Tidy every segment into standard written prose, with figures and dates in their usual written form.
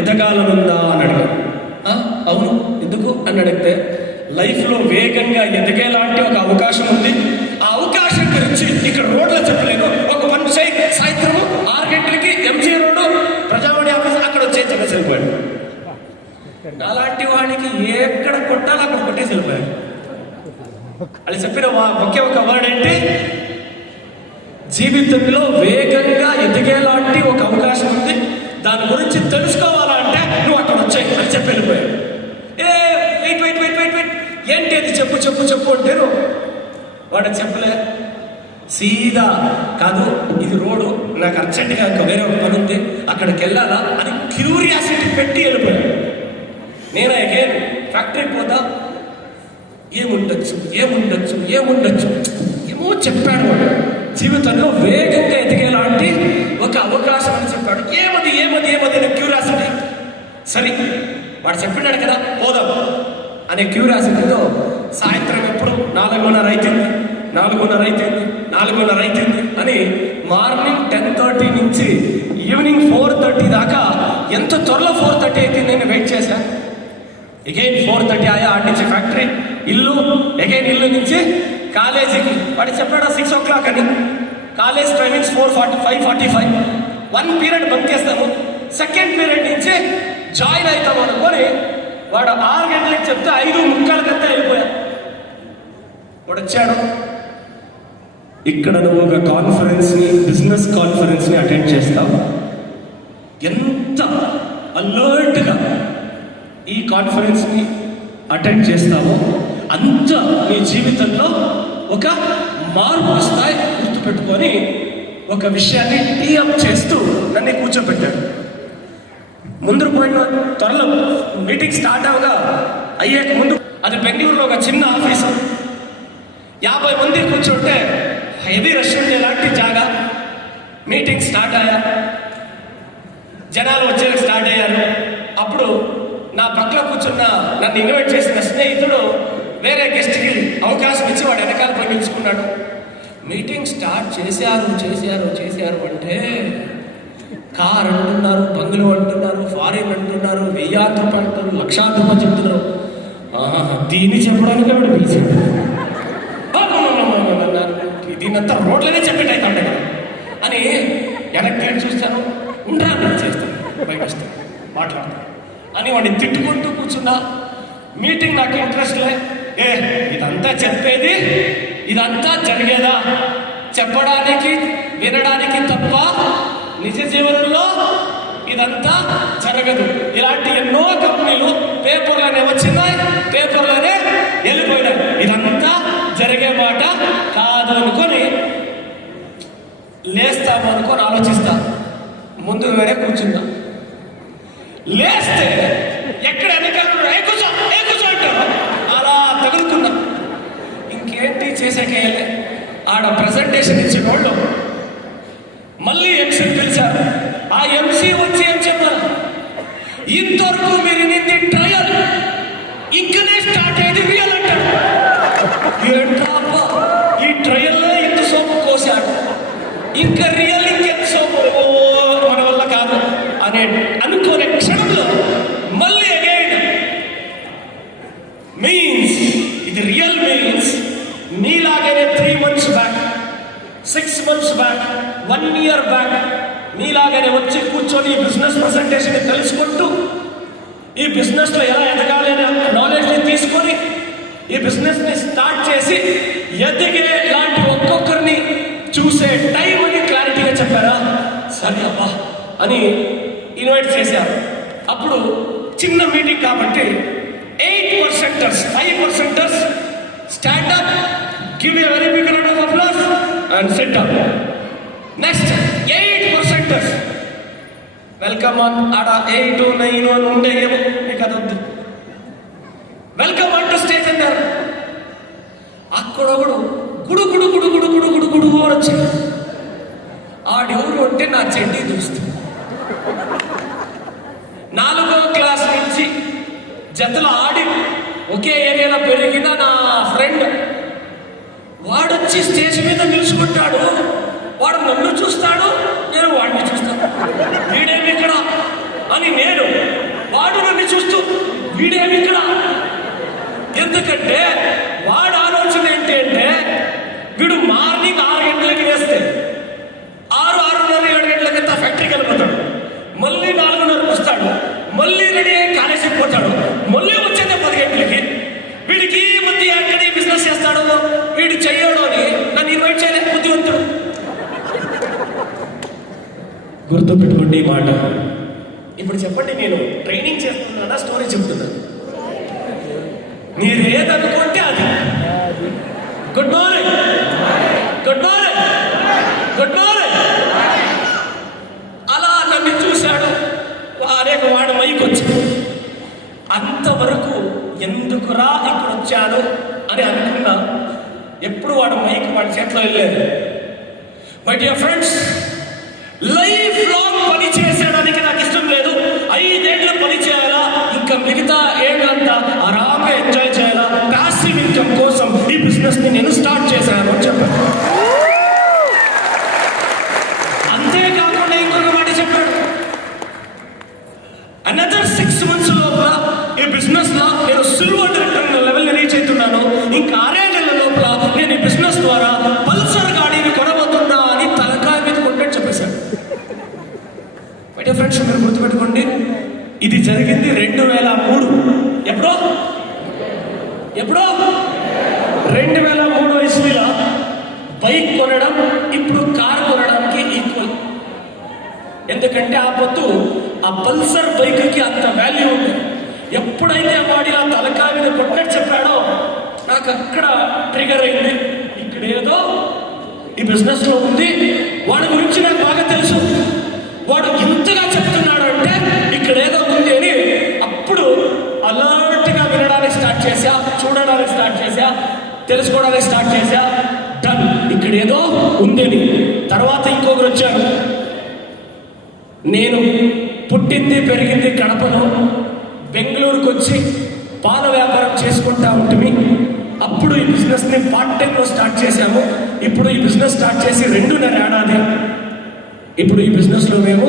ఎదగాలనుందా అని అడిగారు. అవును, ఎందుకు అని అడిగితే, లైఫ్లో వేగంగా ఎదిగేలాంటి ఒక అవకాశం ఉంది. ఆ అవకాశం గురించి ఇక్కడ రోడ్లో చెప్పలేను. ఒక పని చేయి, సాయంత్రం 6 గంటలకి ఎంజీ రోడ్డు ప్రజావాణి ఆఫీస్ అక్కడ వచ్చే చెప్పేసి వెళ్ళిపోయాడు. అలాంటి వాడికి ఎక్కడ కొట్టాలో అక్కడ కొట్టేసి వెళ్ళిపోయాడు. అది చెప్పిన ఒకే ఒక వర్డ్ ఏంటి, జీవితంలో వేగంగా ఎదిగేలాంటి ఒక అవకాశం ఉంది, దాని గురించి తెలుసుకోవాలంటే నువ్వు అక్కడ వచ్చాయి అని చెప్పి వెళ్ళిపోయాడు. వెయిట్ ఏంటి అది చెప్పు చెప్పు చెప్పు అంటే వాడు చెప్పలే. సీదా కాదు, ఇది రోడ్డు, నాకు అర్జెంటుగా ఇంకా వేరే ఒక పని ఉంది, అక్కడికి వెళ్ళాలా అని క్యూరియాసిటీ పెట్టి వెళ్ళిపోయాడు. నేను అగైన్ ఫ్యాక్టరీకి పోతా, ఏముండొచ్చు ఏమో చెప్పాడు వాడు. జీవితంలో వేగంగా ఎదిగేలాంటి ఒక అవకాశం అని చెప్పాడు. ఏమది క్యూరియాసిటీ. సరే వాడు చెప్పినాడు కదా పోదాం అనే క్యూరియాసిటీతో సాయంత్రం ఎప్పుడు 4:30 అవుతుంది అని మార్నింగ్ 10:30 నుంచి ఈవినింగ్ 4:30 దాకా ఎంత త్వరలో 4:30 అయితే నేను వెయిట్ చేశాను. అగైన్ 4:30 ఆయా, ఆడి నుంచి ఫ్యాక్టరీ, ఇల్లు, అగైన్ ఇల్లు నుంచి కాలేజీకి. వాడు చెప్పాడు 6 o'clock అని. College timings 5:45. 1 పీరియడ్ బంక్ చేస్తాను, సెకండ్ పీరియడ్ నుంచి జాయిన్ అవుతాం అనుకొని వాడు 6 గంటలకు చెప్తే 5:45 వెళ్ళిపోయా. వాడు వచ్చాడు. ఇక్కడ నువ్వు ఒక బిజినెస్ కాన్ఫరెన్స్ని అటెండ్ చేస్తావు. ఎంత అలర్ట్గా ఈ కాన్ఫరెన్స్ని అటెండ్ చేస్తావో అంత నీ జీవితంలో ఒక మార్పు స్థాయి గుర్తుపెట్టుకొని ఒక విషయాన్ని టీఅప్ చేస్తూ నన్ను కూర్చోబెట్టాడు. ముందు పోయిన త్వరలో మీటింగ్ స్టార్ట్ అయ్యాక ముందు, అది బెంగళూరులో ఒక చిన్న ఆఫీసు, 50 మంది కూర్చుంటే హెవీ రష్ ఉండే లాంటి జాగా. మీటింగ్ స్టార్ట్ అయ్యా, జనాలు వచ్చే స్టార్ట్ అయ్యారు. అప్పుడు నా పక్కన కూర్చున్న నన్ను ఇన్వైట్ చేసిన స్నేహితుడు వేరే గెస్ట్కి అవకాశం ఇచ్చి వాడు వెనకాల పోయి నిలుచుకున్నాడు. మీటింగ్ స్టార్ట్ చేశారు అంటే కార్ అంటున్నారు, బంగ్లో అంటున్నారు, ఫారిన్ అంటున్నారు, 1000 రూపాయలు అంటున్నారు, 1,00,000 రూపాయలు చెప్తున్నారు. దీన్ని చెప్పడానికి ఆవిడ పిలిచాడు. దీన్నంతా రోడ్లోనే చెప్పేటైతే అంటే అని వెనక్కి చూస్తాను. ఉండరా చేస్తాను, బయట వస్తాను, మాట్లాడతాను అని వాడిని తిట్టుకుంటూ కూర్చున్నా. మీటింగ్ నాకు ఇంట్రెస్ట్ లే. ఇదంతా చెప్పేది, ఇదంతా జరిగేదా చెప్పడానికి వినడానికి తప్ప నిజ జీవనంలో ఇదంతా జరగదు. ఇలాంటి ఎన్నో కంపెనీలు పేపర్లోనే వచ్చినాయి, పేపర్లోనే వెళ్ళిపోయినాయి. ఇదంతా జరిగే మాట కాదు అనుకొని లేస్తాము అనుకొని ఆలోచిస్తా. ముందు వేరే కూర్చుందా, లేస్తే ఎక్కడ వెనకాల కూర్చో అంటారు. అలా తగులుకున్నా. ఇంకేంటి చేసేకేయాలి. ఆడ ప్రజెంటేషన్ ఇచ్చిన వాళ్ళు మళ్ళీ ఎంసీ పిలిచారు. ఆ ఎంసీ వచ్చి ఏం చెప్పారు, ఇంతవరకు మీరు వినింది ట్రయల్, ఇంకనే స్టార్ట్ అయ్యేది రియల్ అంటారు. ఈ ట్రయల్లో ఇంత సోపు కోసాడు, ఇంకా రియల్ ఇంకెంత సోపు మన వల్ల కాదు అనే అనుకోనే క్షణంలో మళ్ళీ అగైన్ మీన్స్ ఇది రియల్ మీన్స్ నీలాగనే 3 months back, 6 months back, 1 year back నీలాగనే వచ్చి కూర్చొని ఈ బిజినెస్ ప్రజెంటేషన్ తెలుసుకుంటూ ఈ బిజినెస్లో ఎలా ఎదగాలి అనే నాలెడ్జ్ని తీసుకొని ఈ బిజినెస్ని స్టార్ట్ చేసి ఎదిగే లాంటి ఒక్కొక్కరిని చూసే టైం అని క్లారిటీగా చెప్పారా. సరే అబ్బా అని ఇన్వైట్ చేశారు. అప్పుడు చిన్న మీటింగ్ కాబట్టి 8%, 5% stand up, give a very big round of applause and sit up. Next 8% welcome on. ఆడ 8, 9 అని ఉండే ఏమో మీకు అదొద్దు. వెల్కమ్ ఆన్ టు స్టేజ్ అన్నారు. అక్కడొకడు గుడు గుడు గుడు గుడు గుడు గుడు గుడు అని వచ్చాడు. ఆడెవరు అంటే నా చెడ్డీ చూస్తుంది. 4వ క్లాస్ నుంచి జతలు ఆడి ఒకే ఏరియాలో పెరిగిన నా ఫ్రెండ్ వాడొచ్చి స్టేజ్ మీద నిలుచుకుంటాడు. వాడు నన్ను చూస్తాడు, నేను వాడిని చూస్తాను. వీడేమి ఇక్కడ అని నేను వీడేమి ఇక్కడ. ఎందుకంటే వాడు ఆలోచన ఏంటి అంటే వీడు మార్నింగ్ 6 గంటలకి వేస్తే 6:30 7 గంటలకి ఫ్యాక్టరీకి వెళ్ళిపోతాడు, మళ్ళీ 4:30 వస్తాడు, మళ్ళీ రెడీ అయ్యి కాలేజీకి పోతాడు, మళ్ళీ వచ్చేదే 10 గంటలకి. వీడికి ఈ మధ్య ఎక్కడ ఈ బిజినెస్ చేస్తాడో వీడు చెయ్యడు అని నన్ను ఇన్వైట్ చేయలేదు బుద్ధివంతుడు. గుర్తుపెట్టుకోండి ఈ మాట. ఇప్పుడు చెప్పండి, నేను ట్రైనింగ్ చేస్తున్నానా స్టోరీ చెప్తున్నాను? మీరు ఏదనుకుంటే అది. Good morning, good morning, good morning. అలా నన్ను చూశాడు, అనేక వాడు మైకి వచ్చింది. అంతవరకు ఎందుకురా ఇక్కడ వచ్చాను అని అనుకున్నా. ఎప్పుడు వాడు మైక్ వాడి చేతిలో వెళ్ళలేదు. My dear friends, life long పని చేసేయడానికి నాకు ఇష్టం లేదు. 5 ఏళ్ళు పని చేయాలా, ఇంకా మిగతా ఏళ్ళంతా ఆరాంగా ఎంజాయ్ చేయాలా. ప్యాసివ్ ఇన్కమ్ కోసం ఈ బిజినెస్ ని నేను స్టార్ట్ చేశాను అని చెప్పాను. అంతేకాకుండా ఇంకొక మాట చెప్పాడు, అనదర్ 6 months లోపల ఈ బిజినెస్ లో నేను సిల్వర్ డైరెక్టర్ లెవెల్ రీచ్ అవుతున్నాను. ఇంకా 6 నెలల లోపల నేను ఈ బిజినెస్ ద్వారా పల్సర్ గాడిని కొనబోతున్నా అని తలకాయ మీద కొట్టేట్టు చెప్పేశాడు. మై డియర్ ఫ్రెండ్స్, మీరు గుర్తుపెట్టుకోండి, ఇది జరిగింది 2003. ఎప్పుడో 2003 ఇస్వీలో బైక్ కొనడం ఇప్పుడు కార్ కొనడానికి ఈక్వల్. ఎందుకంటే ఆ పొద్దు ఆ పల్సర్ బైక్కి అంత వాల్యూ ఉంది. ఎప్పుడైతే వాడి ఆ తలకాయ మీద కొట్టేట్టు చెప్పాడో నాకు అక్కడ ట్రిగర్ అయింది. ఇక్కడ ఏదో ఈ బిజినెస్ లో ఉంది, వాడి గురించి నాకు బాగా తెలుసు. వాడు ఇంతగా చెప్తున్నాడు అంటే ఇక్కడ ఏదో ఉంది అని అప్పుడు అలర్ట్ గా వినడానికి స్టార్ట్ చేశా, చూడడానికి స్టార్ట్ చేశా, తెలుసుకోవడానికి స్టార్ట్ చేశా. డన్, ఇక్కడ ఏదో ఉందని. తర్వాత ఇంకొకరు వచ్చారు. నేను పుట్టింది పెరిగింది కడపలో, బెంగళూరుకు వచ్చి పాల వ్యాపారం చేసుకుంటా ఉంటుంది. అప్పుడు ఈ బిజినెస్ ని పార్ట్ టైంలో స్టార్ట్ చేశాము. ఇప్పుడు ఈ బిజినెస్ స్టార్ట్ చేసి 2.5 ఏడాది. ఇప్పుడు ఈ బిజినెస్ లో మేము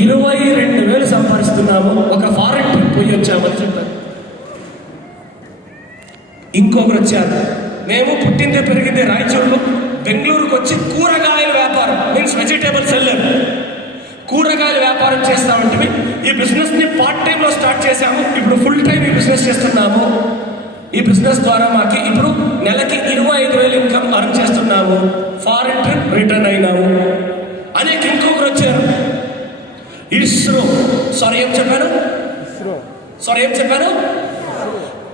22,000 సంపాదిస్తున్నాము. ఒక ఫారెన్ ట్రిప్ పోయి వచ్చామని చెప్పారు. ఇంకొకరు వచ్చారు, మేము పుట్టింది పెరిగింది రాయచూరులో, బెంగళూరుకు వచ్చి కూరగాయల వ్యాపారం, మీన్స్ వెజిటేబుల్ సెల్లర్, కూరగాయల వ్యాపారం చేస్తా ఉంటుంది. ఈ బిజినెస్ ని పార్ట్ టైంలో స్టార్ట్ చేశాము. ఇప్పుడు ఫుల్ టైం ఈ బిజినెస్ చేస్తున్నాము. ఈ బిజినెస్ ద్వారా మాకు ఇప్పుడు నెలకి 25,000 ఇన్కమ్ అర్న్ చేస్తున్నాము. ఫారెన్ ట్రిప్ రిటర్న్ అయినాము. అనేక ఇంకొకరు వచ్చారు, ఇస్రో, ఏం చెప్పాను,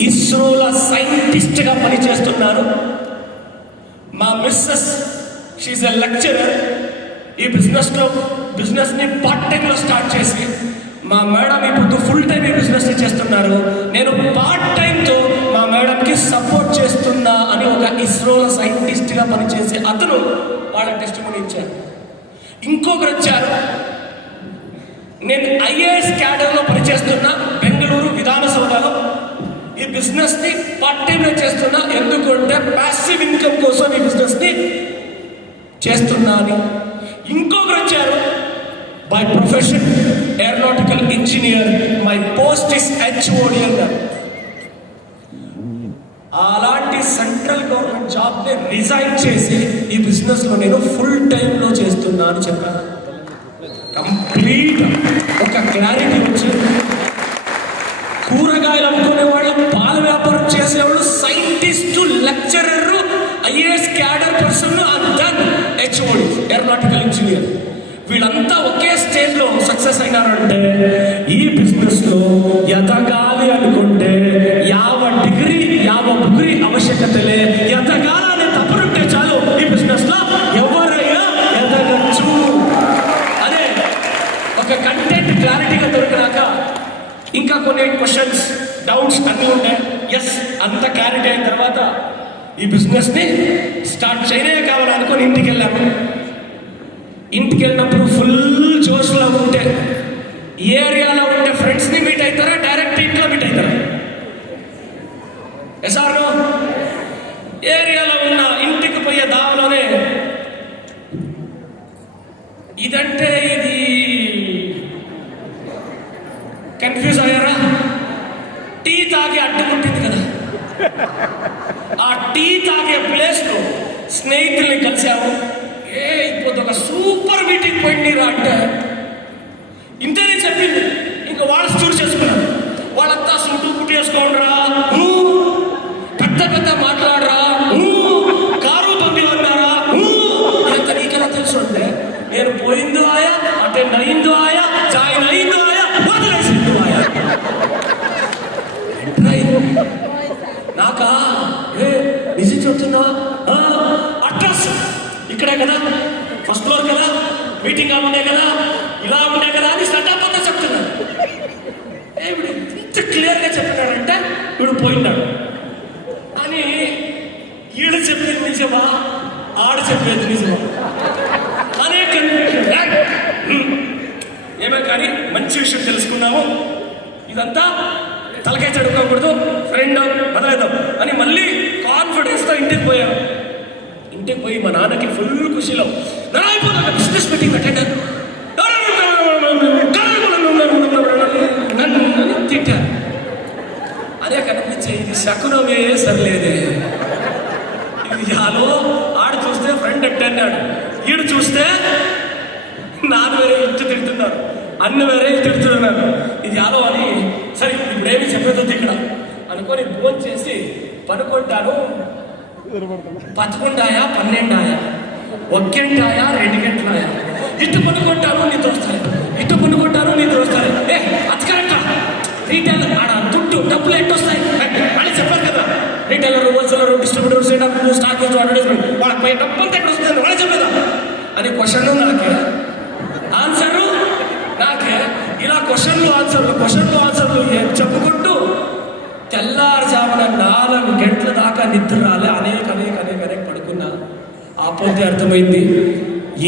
ఇస్రోలో సైంటిస్ట్ గా పనిచేస్తున్నారు. మా మిస్సెస్, షీఈ్ ఎ లెక్చరర్. ఈ బిజినెస్ ని పార్ట్ టైం లో స్టార్ట్ చేసి మా మేడం ఇప్పుడు ఫుల్ టైం ఈ బిజినెస్ ని చేస్తున్నారు. నేను పార్ట్ టైం తో మా మేడం కి సపోర్ట్ చేస్తున్నా అని ఒక ఇస్రోలో సైంటిస్ట్ గా పనిచేసే అతను వాళ్ళ టెస్టిమనీ ఇచ్చారు. ఇంకొకరు వచ్చారు, నేను ఐఏఎస్ క్యాడర్ లో పనిచేస్తున్నా బెంగళూరు విధానసౌధలో. ఈ బిజినెస్ ని పార్ట్ టైం లో చేస్తున్నా, ఎందుకంటే ప్యాసివ్ ఇన్కమ్ కోసం ఈ బిజినెస్ ని చేస్తున్నా అని. ఇంకొకరు వచ్చారు, by profession aeronautical engineer, my post is HOD అన్నారు. అలాంటి సెంట్రల్ గవర్నమెంట్ జాబ్ ని రిజైన్ చేసి ఈ బిజినెస్ లో నేను ఫుల్ టైం లో చేస్తున్నా అని చెప్పాను. కంప్లీట్ ఒక క్లారిటీ వచ్చింది. కూరగాయలు అమ్ముకునే వాళ్ళు, పాల వ్యాపారం చేసేవాళ్ళు, scientist, lecturer, IAS cadre person, then HOD aeronautical engineer, వీళ్ళంతా ఒకే స్టేజ్ లో సక్సెస్ అయినారంటే ఈ బిజినెస్ లో ఎదగాలి అనుకుంటే 50 డిగ్రీ 50 బుగ్రీ ఆవశ్యకతలే. ఎదగాలనే తపనుంటే చాలు, ఈ బిజినెస్ లో ఎవరైనా ఎదగచ్చు. అదే ఒక కంటెంట్ క్లారిటీగా దొరికినాక ఇంకా కొన్ని క్వశ్చన్స్, డౌట్స్ అన్నీ ఉంటాయి. ఎస్, అంత క్లారిటీ అయిన తర్వాత ఈ బిజినెస్ ని స్టార్ట్ చేయనే కావాలనుకొని ఇంటికి వెళ్ళాము. ఇంటికి వెళ్ళినప్పుడు ఫుల్ జోష్లో ఉంటే, ఏరియాలో ఉంటే ఫ్రెండ్స్ ని మీట్ అవుతారా, డైరెక్ట్ ఇంట్లో మీట్ అవుతారా? ఎసార్లో ఏరియాలో ఉన్న ఇంటికి పోయే దావలోనే ఇదంటే ఇది కన్ఫ్యూజ్ అయ్యారా? టీ తాగే అడ్డం ఉంటుంది కదా, ఆ టీ తాగే ప్లేస్లో స్నేహితుల్ని కలిసాము. ఇప్పుడు ఒక సూపర్ మీటింగ్ పోయింది రా అంటే ఇంతనే చెప్పింది. ఇంకా వాళ్ళు స్టూర్ చేసుకున్నారు. వాళ్ళంతా సూటు పుట్టి వేసుకోండిరా, పెద్ద పెద్ద మాట్లాడరా, కారు బంగ్లా ఉన్నారా, ఎంత నీకెలా తెలుసు అంటే నేను పోయిందో ఆయా, అటెండ్ అయిందో ఆయా, జాయిన్ అయిందో ఆయా, వదిలేసిందో ఆయా. నాకా నిజం చెప్తున్నా, అడ్రస్ ఇక్కడే కదా, ఫస్ట్ ఫ్లోర్ కదా, మీటింగ్ ఉండే కదా, ఇలా ఉండే కదా అని సటాపంగా చెప్తున్నాడు. ఇప్పుడు ఇంత క్లియర్గా చెప్పినాడంటే వీడు పోయినాడు అని. ఈడు చెప్పేది నిజమా, ఆడు చెప్పేది నిజమా అనే కన్ఫ్యూజన్. ఏమే కానీ మంచి విషయం తెలుసుకున్నాము. ఇదంతా తలకాయ చదువుకోకూడదు, ఫ్రెండ్ బదలేద్దాం అని మళ్ళీ కాన్ఫిడెన్స్తో ఇంటికి పోయాం. ఇంటికి పోయి మా నాన్నకి ఫుల్ ఖుషిలో బిజినెస్ మీటింగ్ అటెండ్ తిట్టారు. అదే కనిపించే ఇది శకునమే సరిలేదే, ఇది యాలో. ఆడు చూస్తే ఫ్రెండ్ అన్నాడు, ఈడు చూస్తే నాన్న వేరే ఇంటి తిడుతున్నారు, అన్న వేరే తిడుతున్నారు. ఇది యాలో అని సరే ఇప్పుడేమి చెప్పేది ఇక్కడ అనుకొని ఫోన్ చేసి పనుకుంటాను. 11 ఆయా 12 ఆయా, 1 గంట ఆయా 2 గంటలు ఆయా, ఇటు పనుకుంటాను నిద్ర వస్తాయి, ఇటు పనుకుంటాను నిద్ర వస్తాయి. అతకంట రీటైలర్ ఆడ దుడ్డు డబ్బులు ఎట్టు వస్తాయి అని చెప్పారు కదా. Retailer, wholesaler, distributor, stock advertisement, వాళ్ళకి పోయి డబ్బు అంతా ఎక్కడ వస్తుంది వాళ్ళు చెప్పలేదా అని క్వశ్చన్ నాకే, ఆన్సరు నాకే. ఇలా క్వశ్చన్లు ఆన్సర్లు చెప్పుకుంటూ తెల్లారుజామున 4 గంటల దాకా నిద్ర రాలే. అనేక పడుకున్నా. ఆ పొద్దు అర్థమైంది,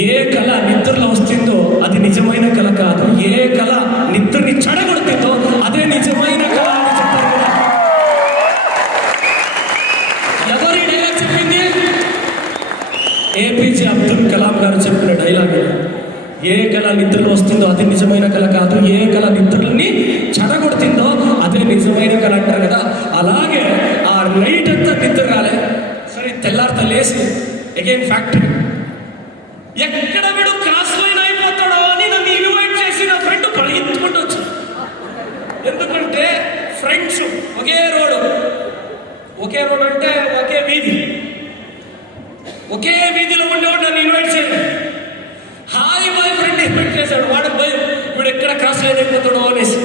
ఏ కళ నిద్రలో వస్తుందో అది నిజమైన కళ కాదు, ఏ కళ నిద్రని చెడగొడుతుందో అదే నిజమైన కళ అని చెప్తారు కదా. ఎవరి డైలాగ్ చెప్పింది? ఏపీజే అబ్దుల్ కలాం గారు చెప్పిన డైలాగ్. ఏ కళ నిద్రలో వస్తుందో అది నిజమైన కళ కాదు, ఏ కళ నిద్రని చెడగొడుతుందో అదే నిజమైన కళ అంటారు కదా. అలాగే ఆ నైట్ అంతా నిద్ర రాలే. సరే తెల్లారితో లేసి అగైన్ ఫ్యాక్టరీ, ఎక్కడ వీడు క్రాస్ లైన్ అయిపోతాడో అని నన్ను ఇన్వైట్ చేసి నా ఫ్రెండ్ పరిగెత్తుకుంటూ వచ్చి, ఎందుకంటే ఫ్రెండ్స్ ఒకే రోడ్ అంటే ఒకే వీధిలో ఉండేవాడు నన్ను ఇన్వైట్ చేయలేదు. హాయ్ బాయ్ ఫ్రెండ్ ఇన్వైట్ చేశాడు. వాడు భయం, వీడు ఎక్కడ క్రాస్ లైన్ అయిపోతాడో అనేసి.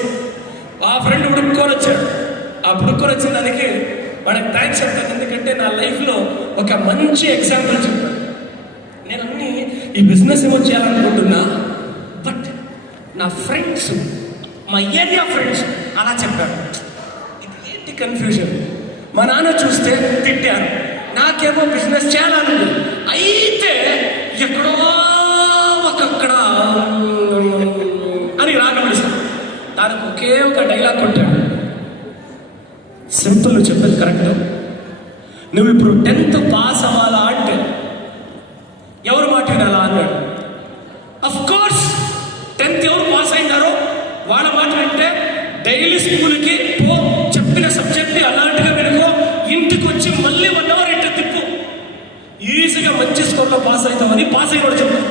ఆ ఫ్రెండ్ ఉడుక్కొని వచ్చాడు. ఆ ఉడుక్కొని వచ్చిన దానికి వాడికి థ్యాంక్స్ చెప్తాను, ఎందుకంటే నా లైఫ్లో ఒక మంచి ఎగ్జాంపుల్ చెప్పాను. నేను అన్ని ఈ బిజినెస్ ఏమో చేయాలనుకుంటున్నా, బట్ నా ఫ్రెండ్స్, మా ఏరియా ఫ్రెండ్స్ అలా చెప్పారు. ఇది ఏంటి కన్ఫ్యూజన్? మా నాన్న చూస్తే తిట్టారు, నాకేమో బిజినెస్ చేయాలను, అయితే ఎక్కడో ఒక్కడ అని రాగమనిస్తాను. దానికి ఒకే ఒక డైలాగ్ కొట్టాడు, సింపుల్, చెప్పేది కరెక్ట్. నువ్వు ఇప్పుడు 10th పాస్ అవ్వాలా అంటే ఎవరు మాట వినాలా అన్నాడు. అఫ్ కోర్స్ 10th ఎవరు పాస్ అయినారో వాళ్ళ మాట వింటే డైలీ స్కూల్కి పో, చెప్పిన సబ్జెక్ట్ని అలాంటిగా వినుకో, ఇంటికి వచ్చి మళ్ళీ 1 hour ఇంట తిప్పు, ఈజీగా మంచి స్కోర్లో పాస్ అవుతామని పాస్ అయినోడు చెప్పు.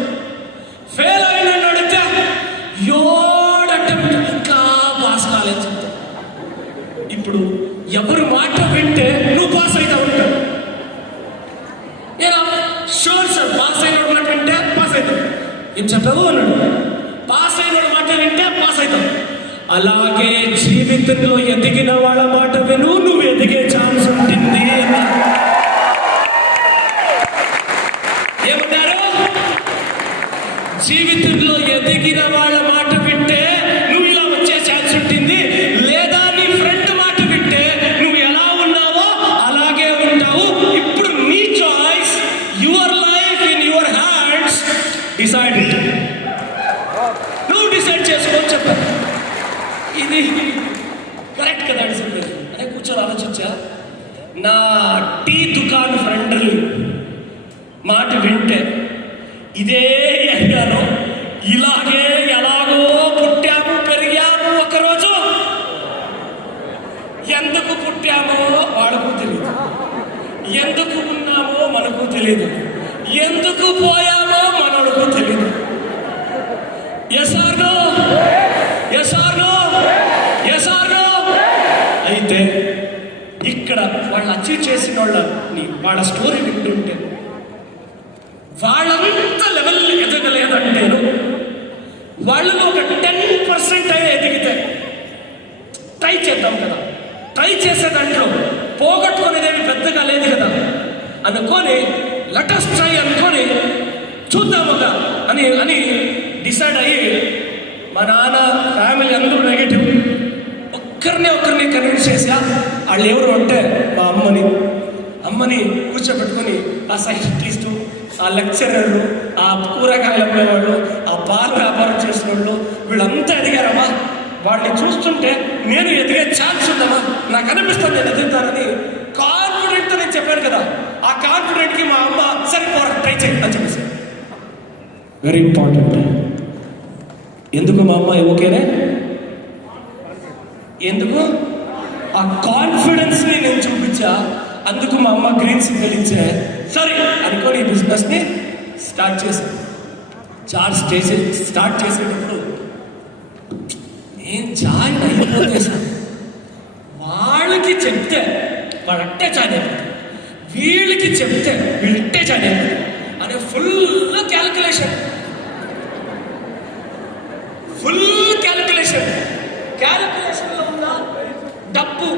ఫెయిల్ అయినాడు అడిగితే అటెంప్ట్ ఇంకా పాస్ కాలేదు చెప్తా. ఇప్పుడు ఎవరు మాట వింటే నువ్వు పాస్ అవుతావు ఉంటావు. షూర్ సార్, పాస్ అయినోడు మాట వింటే పాస్ అవుతావు. ఏం చెప్పావు అన్నాడు. పాస్ అయినోడు మాట వింటే పాస్ అవుతావు. అలాగే జీవితంలో ఎదిగిన వాళ్ళ మాట విను, నువ్వు ఎదిగే ఛాన్స్ ఉంటుంది. ఏమన్నారు? జీవితంలో ఎదిగిన వాళ్ళ మాట వింటే నువ్వు ఇలా వచ్చే ఛాన్స్ ఉంటుంది, లేదా నీ ఫ్రెండ్ మాట వింటే నువ్వు ఎలా ఉన్నావో అలాగే ఉంటావు. ఇప్పుడు నీ choice, your life in your hands, decide it. నువ్వు డిసైడ్ చేసుకోని చెప్పాను. ఇది కరెక్ట్ కదా అని చెప్పేది. అదే కూర్చొని ఆలోచించా, నా టీ దుకాణం ఫ్రెండ్ మాట వింటే ఇదే ఏరియాలో ఇలాగే ఎలాగో పుట్టాము పెరిగాము, ఒకరోజు తెలియదు, ఎందుకు పోయామో మనకు తెలియదు. Yes or no? Yes or no? Yes or no? అయితే ఇక్కడ వాళ్ళు అచీవ్ చేసిన వాళ్ళ స్టోరీ వింటుంటే వాళ్ళంత లెవెల్ ఎదగలేదంటే వాళ్ళు ఒక 10% అయినా ఎదిగితే ట్రై చేద్దాం కదా. ట్రై చేసే దాంట్లో పోగొట్టుకునేదేమి పెద్దగా లేదు కదా అనుకొని లెటస్ ట్రై అనుకొని చూద్దాముగా అని డిసైడ్ అయ్యి మా నాన్న ఫ్యామిలీ అందరూ నెగిటివ్, ఒక్కరిని కన్విన్స్ చేసా. వాళ్ళు ఎవరు అంటే మా అమ్మని కూర్చోబెట్టుకొని ఆ సైంటిస్టు, ఆ లెక్చరర్లు, ఆ కూరగాయలు అమ్మేవాళ్ళు, ఆ పాలు వ్యాపారం చేసిన వాళ్ళు, వీళ్ళంతా ఎదిగారమ్మా. వాళ్ళని చూస్తుంటే నేను ఎదిగే ఛాన్స్ ఉందమ్మా, నాకు అనిపిస్తుంది నేను ఎదుగుతానని కాన్ఫిడెంట్తో నేను చెప్పాను కదా. ఆ కాన్ఫిడెంట్కి మా అమ్మ సరిపోరా ట్రై చేయి అని చెప్పేసి. Very important. ఎందుకు మా అమ్మ ఓకేనే? ఎందుకు? ఆ కాన్ఫిడెన్స్ని నేను చూపించా, అందుకు మా అమ్మ గ్రీన్ సిగ్నల్ ఇచ్చే సరే అనుకోని ఈ బిజినెస్ని స్టార్ట్ చేశాను. స్టార్ట్ చేసేటప్పుడు నేను జాయిన్ అయిపోతే సార్ వాళ్ళకి చెప్తే వాళ్ళట్టే జాయిన్ అయిపోతారు, వీళ్ళకి చెప్తే వీళ్ళట్టే జాయిన్ అయిపోతారు అనే ఫుల్ క్యాలిక్యులేషన్లో ఉన్న డబ్బు.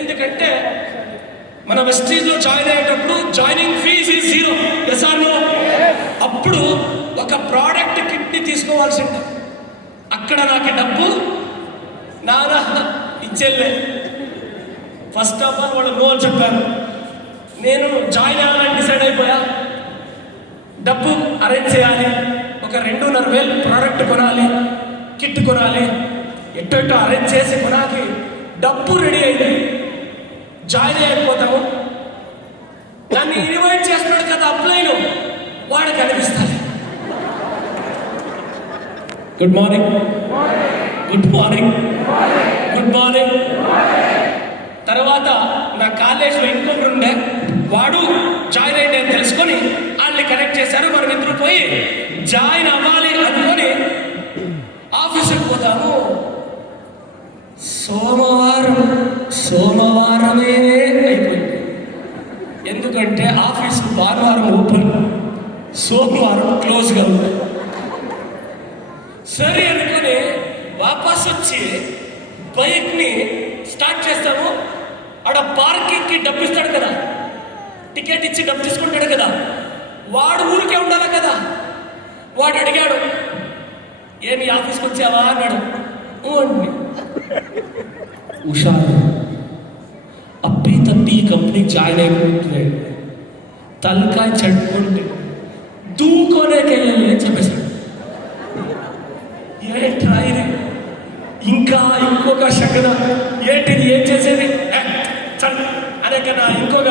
ఎందుకంటే మన వెస్టీజ్లో జాయిన్ అయ్యేటప్పుడు joining fees is 0. Yes or no? అప్పుడు ఒక ప్రోడక్ట్ కిట్ని తీసుకోవాల్సింది. అక్కడ నాకు డబ్బు నానా ఇచ్చేళ్ళే. ఫస్ట్ ఆఫ్ ఆల్ వాళ్ళు నో అని చెప్పాను. నేను జాయిన్ అవ్వాలని డిసైడ్ అయిపోయా. డబ్బు అరేంజ్ చేయాలి, ఒక 2,500 ప్రోడక్ట్ కొనాలి, కిట్ కొనాలి, ఎట్టో అరేంజ్ చేసి కొనాలి. డబ్బు రెడీ అయింది, జాయిన్ అయిపోతాము. దాన్ని ఇన్వైట్ చేస్తున్నాడు కదా అప్లైలో, వాడికి అనిపిస్తుంది good morning good morning good morning. తర్వాత నా కాలేజ్లో ఇంకొకరు ఉండే, వాడు జాయిన్ అయ్యి నేను తెలుసుకొని వాళ్ళని కనెక్ట్ చేశారు. మనం ఇద్దరు పోయి జాయిన్ అవ్వాలి అనుకొని ఆఫీసుకి పోతాము. సోమవారమే అయిపోయింది. ఎందుకంటే ఆఫీసు భానువారం ఓపెన్, సోమవారం క్లోజ్గా ఉంది. సరే అనుకుని వాపస్ వచ్చి బైక్ని స్టార్ట్ చేస్తాము. ఆడ పార్కింగ్కి డబ్బు ఇస్తాడు కదా, టికెట్ ఇచ్చి డబ్బు తీసుకుంటాడు కదా, వాడు ఊరికే ఉండాలి కదా. వాడు అడిగాడు, ఏమి ఆఫీస్కి వచ్చావా అన్నాడు. అండి హుషారు అప్పి తప్పి ఈ కంపెనీకి జాయిన్ అయిపోతుంది, తలకాయ చెట్టుకుంటే దూకోనేకెళ్ళి అని చెప్పేశాడు. ఏంట్రా ఇది, ఇంకా ఇంకొక శకన ఏంటిది, ఏం చేసేది చల్ అనే కదా. ఇంకొక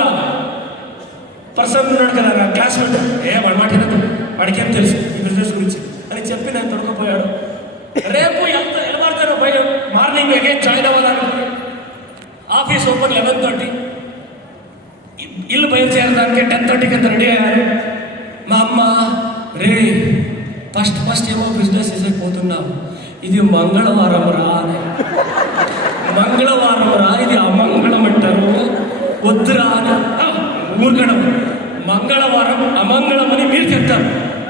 పర్సన్ ఉన్నాడు కదా నా క్లాస్మేట్, వాడు మాట్లాడదు, వాడికి ఏం తెలుసు ఈ బిజినెస్ గురించి అని చెప్పి నేను తొడకపోయాడు. రేపు ఎంత ఎడబడతానో పోయి మార్నింగ్ అగైన్ జాయిన్ అవ్వాలనుకుని ఆఫీస్ ఓపెన్ 11:30, ఇల్లు బయలుదేరడానికి 10:30కి అంత రెడీ అయ్యారు. మా అమ్మ రే ఫస్ట్ ఏమో బిజినెస్ పోతున్నావు, ఇది మంగళవారం రా అని. మంగళవారం రా, ఇది అమంగళం అంటారు, వద్దురా అని ఊరుకడం. మంగళవారం అమంగళం అని మీరు చెప్తారు,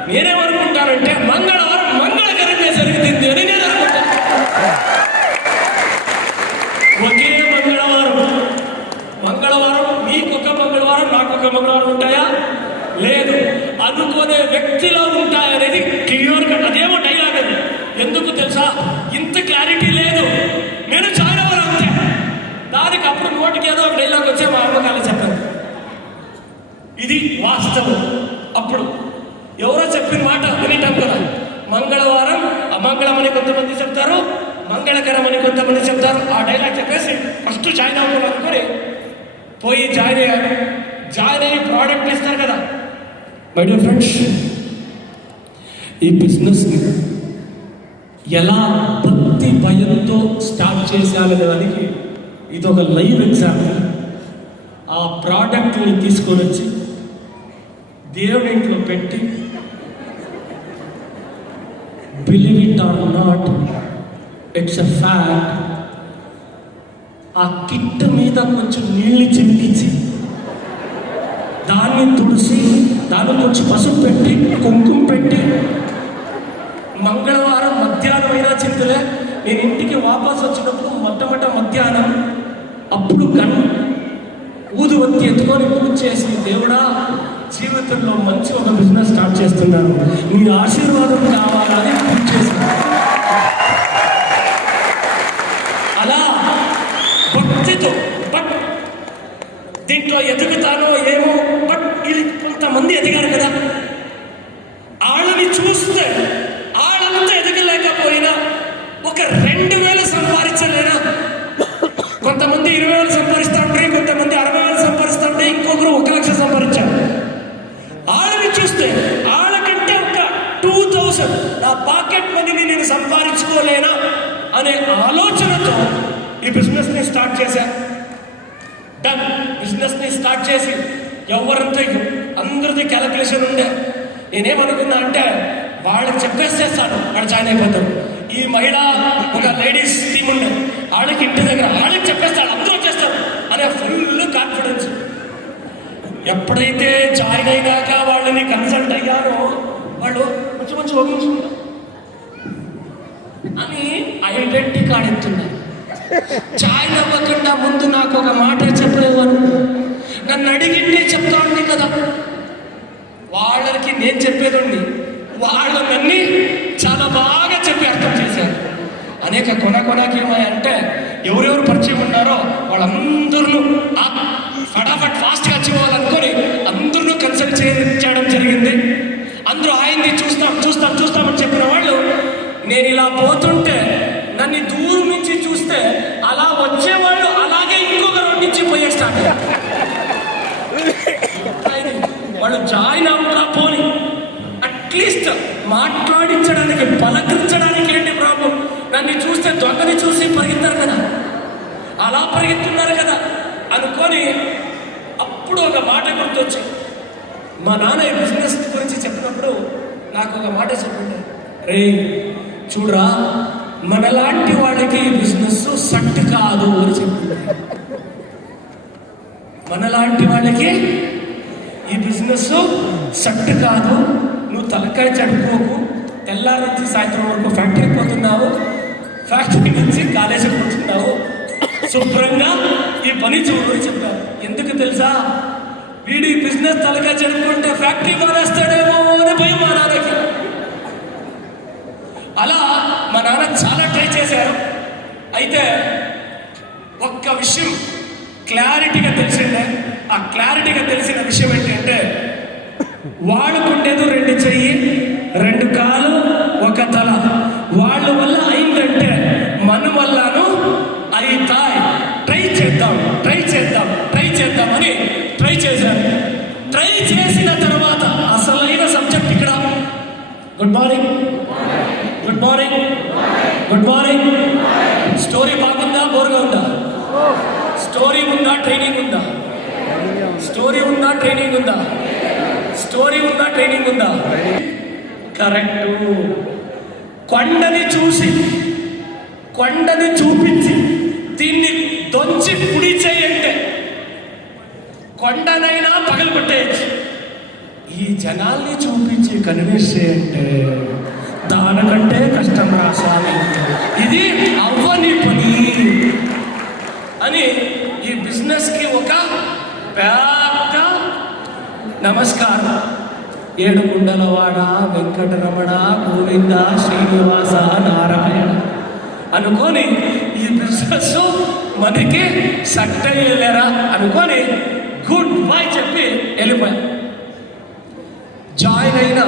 నేనేమనుకుంటానంటే మంగళవారం మంగళకరంగా జరుగుతుంది అని నేను అనుకుంటాను. ఒకే మంగళవారం మీకొక మంగళవారం నాకొక మంగళవారం ఉంటాయా? లేదు. అనుకునే వ్యక్తిలో ఉంటాయనేది క్లియర్గా, అదేమో డైలాగ్ అది. ఎందుకు తెలుసా, ఇంత క్లారిటీ లేదు. నేను జాయిన్ అవ్వాలి అంతే, దానికి అప్పుడు నోటికి ఏదో ఒక డైలాగ్ వచ్చే మా అమ్మకాలు చెప్పాను. ఇది వాస్తవం. అప్పుడు ఎవరో చెప్పిన మాట వినిటాం కదా. మంగళవారం అమంగళం అని కొంతమంది చెప్తారు, మంగళకరం అని కొంతమంది చెప్తారు. ఆ డైలాగ్ చెప్పేసి ఫస్ట్ జాయిన్ అవ్వాలి అనుకొని పోయి జాయిన్ అయ్యాను. జాయిన్ అయ్యి ప్రోడక్ట్ ఇస్తారు కదా. మై డియర్ ఫ్రెండ్స్, ఈ బిజినెస్ని ఎలా భక్తి భయంతో స్టార్ట్ చేశామనే దానికి ఇది ఒక లైవ్ ఎగ్జాంపుల్. ఆ ప్రోడక్ట్ని తీసుకొని వచ్చి దేవుని ఇంట్లో పెట్టి, believe it or not, it's a fact, ఆ కిట్ మీద కొంచెం నీళ్ళు చిందించి దాన్ని తుడిసి దాన్ని కొంచెం పసుపు పెట్టి కుంకుమ పెట్టి మంగళవారం మధ్యాహ్నం అయినా చింతలే నేను ఇంటికి వాపస్ వచ్చినప్పుడు మొట్టమొదట మధ్యాహ్నం అప్పుడు ఊదువత్తి ఎత్తుకొని పూజ చేసి, దేవుడా జీవితంలో మంచి ఒక బిజినెస్ స్టార్ట్ చేస్తున్నాను, మీ ఆశీర్వాదం కావాలని పూజ చేశాను. అలా భక్తితో, బట్ దీంట్లో ఎదుగుతానో ఏమో, బట్ ఇది కొంతమంది ఎదిగారు కదా, వాళ్ళని చూస్తే వాళ్ళంతా ఎదగలేకపోయినా ఒక 2000 సంపాదించలేనా? కొంతమంది 20,000 సంపాదిస్తూ ఉంటే, కొంతమంది 60,000 సంపాదిస్తూ ఉంటే, ఇంకొకరు 1,00,000 సంపాదించారు. వాళ్ళని చూస్తే వాళ్ళకంటే ఒక 2,000 నా పాకెట్ మనీని నేను సంపాదించుకోలేనా అనే ఆలోచనతో ఈ బిజినెస్ని స్టార్ట్ చేశాను. డన్. బిజినెస్ని స్టార్ట్ చేసి ఎవరంతా అందరిది క్యాలిక్యులేషన్ ఉండే. నేనేమనుకున్నా అంటే వాళ్ళకి చెప్పేసేస్తాను, వాళ్ళు జాయిన్ అయిపోతారు. ఈ మహిళ ఒక లేడీస్ టీమ్ ఉండే, వాళ్ళకి ఇంటి దగ్గర వాళ్ళకి చెప్పేస్తాడు, అందరూ వచ్చేస్తారు అనే ఫుల్ కాన్ఫిడెన్స్. ఎప్పుడైతే జాయిన్ అయినాక వాళ్ళని కన్సల్ట్ అయ్యారో వాళ్ళు కొంచెం కొంచెం ఊహించుకుంటారు అని ఐడెంటిటీ కార్డ్ ఎత్తున్నారు. జాయిన్ అవ్వకుండా ముందు నాకు ఒక మాట చెప్పేవారు, నన్ను అడిగింటే చెప్తా ఉంది కదా, వాళ్ళకి నేను చెప్పేదండి, వాళ్ళు నన్ను చాలా బాగా చెప్పి అర్థం చేశారు. అనేక కొనకి ఏమయ్యంటే ఎవరెవరు పరిచయం ఉన్నారో వాళ్ళందరూ ఫటాఫట్ ఫాస్ట్గా అచ్చిపోవాలనుకొని అందరూ కన్సల్ట్ చేయడం జరిగింది. అందరూ ఆయన్ని చూస్తామని చెప్పిన వాళ్ళు, నేను ఇలా పోతుంటే నన్ను దూరం నుంచి చూస్తే అలా వచ్చేవాళ్ళు అలాగే ఇంకొకరు నుంచి పోయే స్టార్ట్ అయ్యారు. వాళ్ళు జాయిన్ అవ్వరా పోని, అట్లీస్ట్ మాట్లాడించడానికి పలకరించడానికి ఏంటి ప్రాబ్లం? నన్ను చూస్తే దొంగని చూసి పరిగెత్తారు కదా, అలా పరిగెత్తున్నారు కదా అనుకొని అప్పుడు ఒక మాట గుర్తొచ్చి, మా నాన్న ఈ బిజినెస్ గురించి చెప్పినప్పుడు నాకు ఒక మాట చెప్పింది, రే చూడరా మనలాంటి వాళ్ళకి ఈ బిజినెస్ సట్ కాదు అని చెప్పింది. మనలాంటి వాళ్ళకి ఈ బిజినెస్ సట్ కాదు, నువ్వు తలకాయ చడుకోకు, తెల్లారి నుంచి సాయంత్రం వరకు ఫ్యాక్టరీకి పోతున్నావు, ఫ్యాక్టరీ నుంచి కాలేజీకి పోతున్నావు, శుభ్రంగా ఈ పని చూడని చెప్పారు. ఎందుకు తెలుసా? వీడి బిజినెస్ తలకాయ చడుకుంటే ఫ్యాక్టరీ మానేస్తాడేమో అని భయం మా నాన్నకి. అలా మా నాన్న చాలా ట్రై చేశారు. అయితే ఒక్క విషయం క్లారిటీగా తెలిసిందే. ఆ క్లారిటీగా తెలిసిన విషయం ఏంటంటే, వాడుకుండేది 2 చెయ్యి 2 కాలు 1 తల. వాళ్ళ వల్ల అయిందంటే మన వల్లను అయితాయి. ట్రై చేద్దామని ట్రై చేశాను. ట్రై చేసిన తర్వాత అసలైన సబ్జెక్ట్ ఇక్కడ. Good morning. స్టోరీ బాగుందా, బోర్గా ఉందా? స్టోరీ ఉందా, ట్రైనింగ్ ఉందా? స్టోరీ ఉందా, ట్రైనింగ్ ఉందా? కరెక్ట్. కొండని చూపించి దీన్ని దొంచి కుడి చేయంటే కొండనైనా పగలగొట్టేయచ్చు. ఈ జనాల్ని చూపించి కన్విన్స్ చేయంటే దానికంటే కష్టం రాసాలి. ఇది అవ్వని పని అని ఈ బిజినెస్కి ఒక పెద్ద నమస్కారం. ఏడుకుండలవాడ వెంకటరమణ గోవింద శ్రీనివాస నారాయణ అనుకొని ఈ బిజినెస్ మనకి సెట్ అయ్యలేరా అనుకొని గుడ్ బై చెప్పి వెళ్ళిపోయా. జాయిన్ అయిన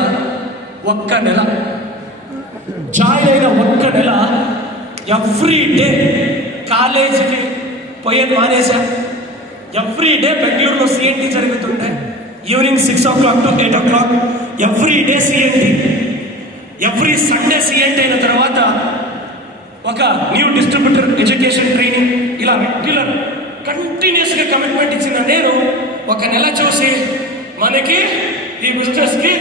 ఒక్క నెల ఎవ్రీ డే కాలేజీకి పోయేది మానేశా. ఎవ్రీ డే బెంగళూరులో సిఎన్టీ జరుగుతుంటే evening 6 o'clock to 8 o'clock every day CNT. Every Sunday CNT అయిన తర్వాత ఒక న్యూ డిస్ట్రిబ్యూటర్ ఎడ్యుకేషన్ ట్రైనింగ్, ఇలా రెగ్యులర్ కంటిన్యూస్గా కమిట్మెంట్ ఇచ్చిన నేను 1 నెల చూసి మనకి ఈ బిజినెస్కి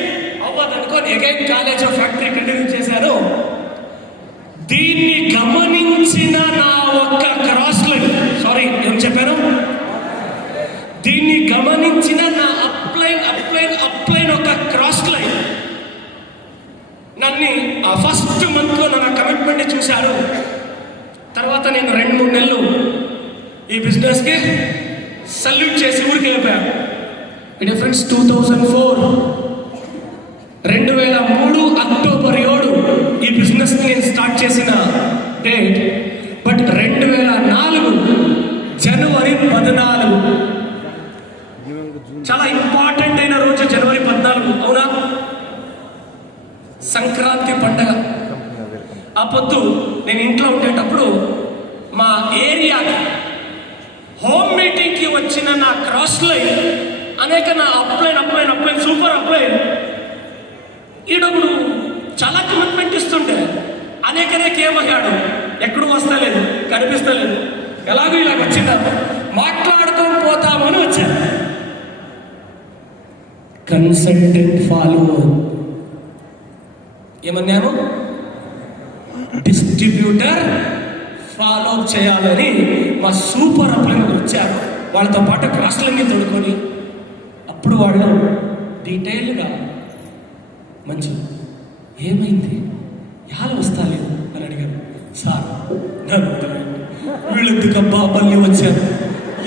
అవ్వదనుకొని again college of factory continue చేశాను. దీన్ని గమనించిన నా ఒక్క క్రాస్ లైన్, సారీ ఏం చెప్పాను, దీన్ని గమనించిన నా అప్లైన్ ఒక క్రాస్ లైన్ నన్ను ఆ ఫస్ట్ మంత్లో నా కమిట్మెంట్ చూశారు. తర్వాత నేను 2-3 నెలలు ఈ బిజినెస్కి సల్యూట్ చేసి ఊరికి వెళ్ళిపోయాను. ఇది ఫ్రెండ్స్ 2004 2003 అక్టోబర్ 7 ఈ బిజినెస్ నేను స్టార్ట్ చేసిన డేట్. బట్ 2004 జనవరి 14 చాలా ఇంపార్టెంట్ అయిన రోజు. జనవరి 14 అవునా, సంక్రాంతి పండగ. ఆ పొద్దు నేను ఇంట్లో ఉండేటప్పుడు మా ఏరియాకి హోమ్ మీటింగ్కి వచ్చిన నా క్రాస్ లైన్ అనేక నా అప్లైన్ సూపర్ అప్లైన్ ఈడొకడు చాలా కమిట్మెంట్ ఇస్తుంటే అనేక ఏమయ్యాడు, ఎక్కడూ వస్తలేదు, కనిపిస్తలేదు. ఎలాగో ఇలాగ వచ్చిందా, మాట్లాడుకొని పోతామని వచ్చాను. కన్సల్టెంట్ ఫాలోవర్ ఏమన్నాను, డిస్ట్రిబ్యూటర్ ఫాలో అప్ చేయాలని మా సూపర్ అప్లైన్ వచ్చారు. వాళ్ళతో పాటు క్రాస్లన్నీ తోడుకొని అప్పుడు వాళ్ళు డీటెయిల్గా మంచి ఏమైంది, ఎలా వస్తాలేదు అని అడిగారు. సార్ వీళ్ళు ఎందుకబ్బా మళ్ళీ వచ్చారు,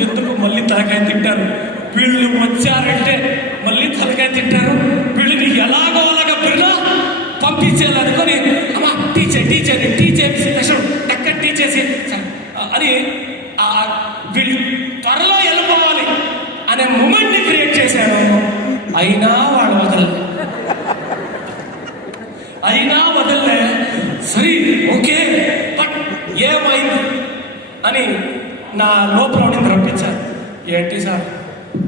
ఎందుకు మళ్ళీ తలకాయ తింటారు, వీళ్ళు వచ్చారంటే మళ్ళీ తలకాయ తింటారు, వీళ్ళని ఎలాగో అలాగా పిల్లలు పంపించేయాలనుకొని అమ్మా టీచర్ టక్కన టీచేసి అని వీళ్ళు త్వరలో వెళ్ళిపోవాలి అనే మూమెంట్ని క్రియేట్ చేశాడు. అయినా వాడు వదలలే. సరే ఓకే, బట్ ఏమైంది అని నా లోపల ఉండింది రప్పించారు. ఏంటి సార్,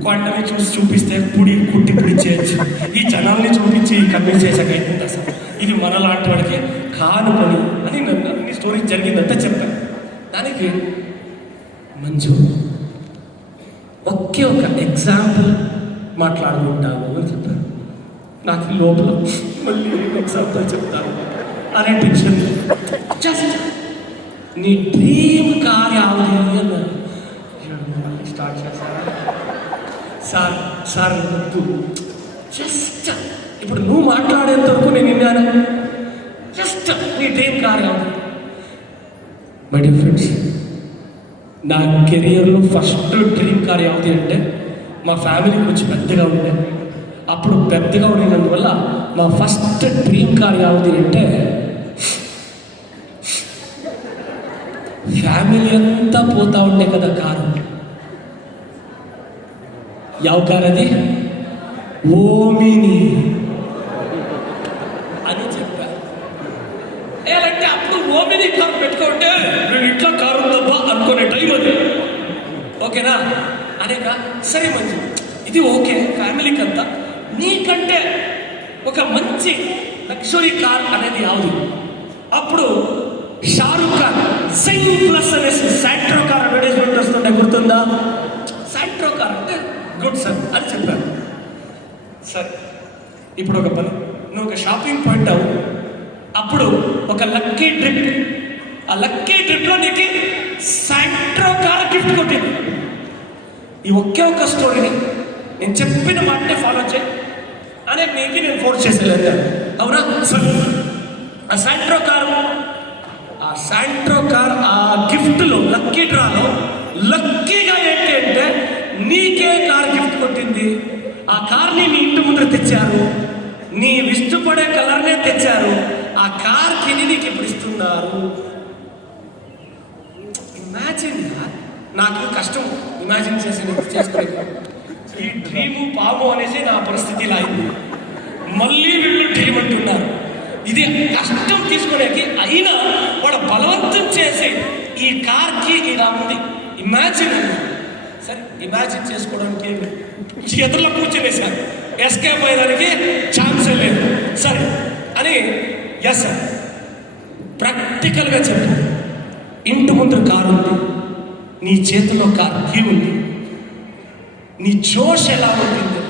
కొండని చూపిస్తే కుట్టి చేయొచ్చు, ఈ జనాల్ని చూపించి కన్విన్స్ చేసాక అవుతుందా సార్, ఇది మనలాంటి వాడికి కాను పని అని నన్ను నీ స్టోరీ జరిగిందంతా చెప్పాను. దానికి మంచు ఒకే ఒక ఎగ్జాంపుల్ మాట్లాడుకుంటాను అని చెప్పారు. నాకు లోపల మళ్ళీ ఎగ్జాంపుల్ చెప్తాను అనే టెన్షన్. జస్ట్ నీ డ్రీమ్ కార్ యావది అన్నారు. స్టార్ట్ చేశారా సార్ వద్దు, జస్ట్ ఇప్పుడు నువ్వు మాట్లాడేంత వరకు నేను విన్నాను. జస్ట్ నీ డ్రీమ్ కార్ యావది. మై డియర్ ఫ్రెండ్స్, నా కెరియర్లో ఫస్ట్ డ్రీమ్ కార్ యావది అంటే మా ఫ్యామిలీ కొంచెం పెద్దగా ఉండే. అప్పుడు పెద్దగా ఉండేందువల్ల మా ఫస్ట్ డ్రీమ్ కార్ యావది అంటే ఫ్యామిలీ అంతా పోతా ఉండే కదా కారు. ಯಾವ కార్ అది, ఓమిని అని చెప్పారు. ఏమంటే అప్పుడు ఓమిని కారు పెట్టుకుంటే నేను ఇంట్లో కారు ఉందబ్బా అనుకునే టైం అది. ఓకేనా అనేక సరే మంచి ఇది ఓకే ఫ్యామిలీకి అంతా. నీకంటే ఒక మంచి లగ్జరీ కార్ అనేది యావది. అప్పుడు షారుఖ్ ఖాన్ సింగ్ ప్లస్ అనేసి శాంట్రో కార్ అడ్వర్టైజ్మెంట్ వస్తుంటే గుర్తుందా? శాంట్రో కార్ అంటే గుడ్ సార్ అని చెప్పారు. సరే ఇప్పుడు ఒక పని, నువ్వు ఒక షాపింగ్ పాయింట్ అవు, అప్పుడు ఒక లక్కీ ట్రిప్, ఆ లక్కీ ట్రిప్లో నీకు శాంట్రో కార్ గిఫ్ట్ కొట్టింది. ఈ ఒకే ఒక్క స్టోరీని నేను చెప్పిన మాటనే ఫాలో చేయి అనే నీకు నేను ఫోర్స్ చేసేలేదు. అవునా? సరే ఆ శాంట్రో కార్ ఆ గిఫ్ట్లో లక్కీ డ్రాలో లక్కీగా ఏంటి అంటే నీకే కార్ గిఫ్ట్ కొట్టింది. ఆ కార్ని నీ ఇంటి ముందర తెచ్చారు, నీ ఇష్టపడే కలర్నే తెచ్చారు. ఆ కార్ కిని నీకు ఇప్పుడు ఇస్తున్నారు. ఇమాజిన్, నాకు కష్టం ఇమాజిన్ చేసుకోలేదు. ఈ డ్రీము పాము అనేసి నా పరిస్థితి ఇలా అయింది. మళ్ళీ వీళ్ళు డ్రీమ్ అంటున్నారు. ఇది కష్టం తీసుకునేకి అయినా వాడు బలవంతం చేసి ఈ కార్కి ఇలా ఉంది. ఇమాజిన్ సరే ఇమాజిన్ చేసుకోవడానికి ఎదురులో కూర్చొనేసారు, ఎస్కేప్ అయ్యేదానికి ఛాన్సే లేదు. సరే అని ఎస్ సార్ ప్రాక్టికల్గా చెప్పు. ఇంటి ముందు కారు ఉంది, నీ చేతిలో కార్ కీ ఉంది, నీ జోష్ ఎలా ఉంటుంది?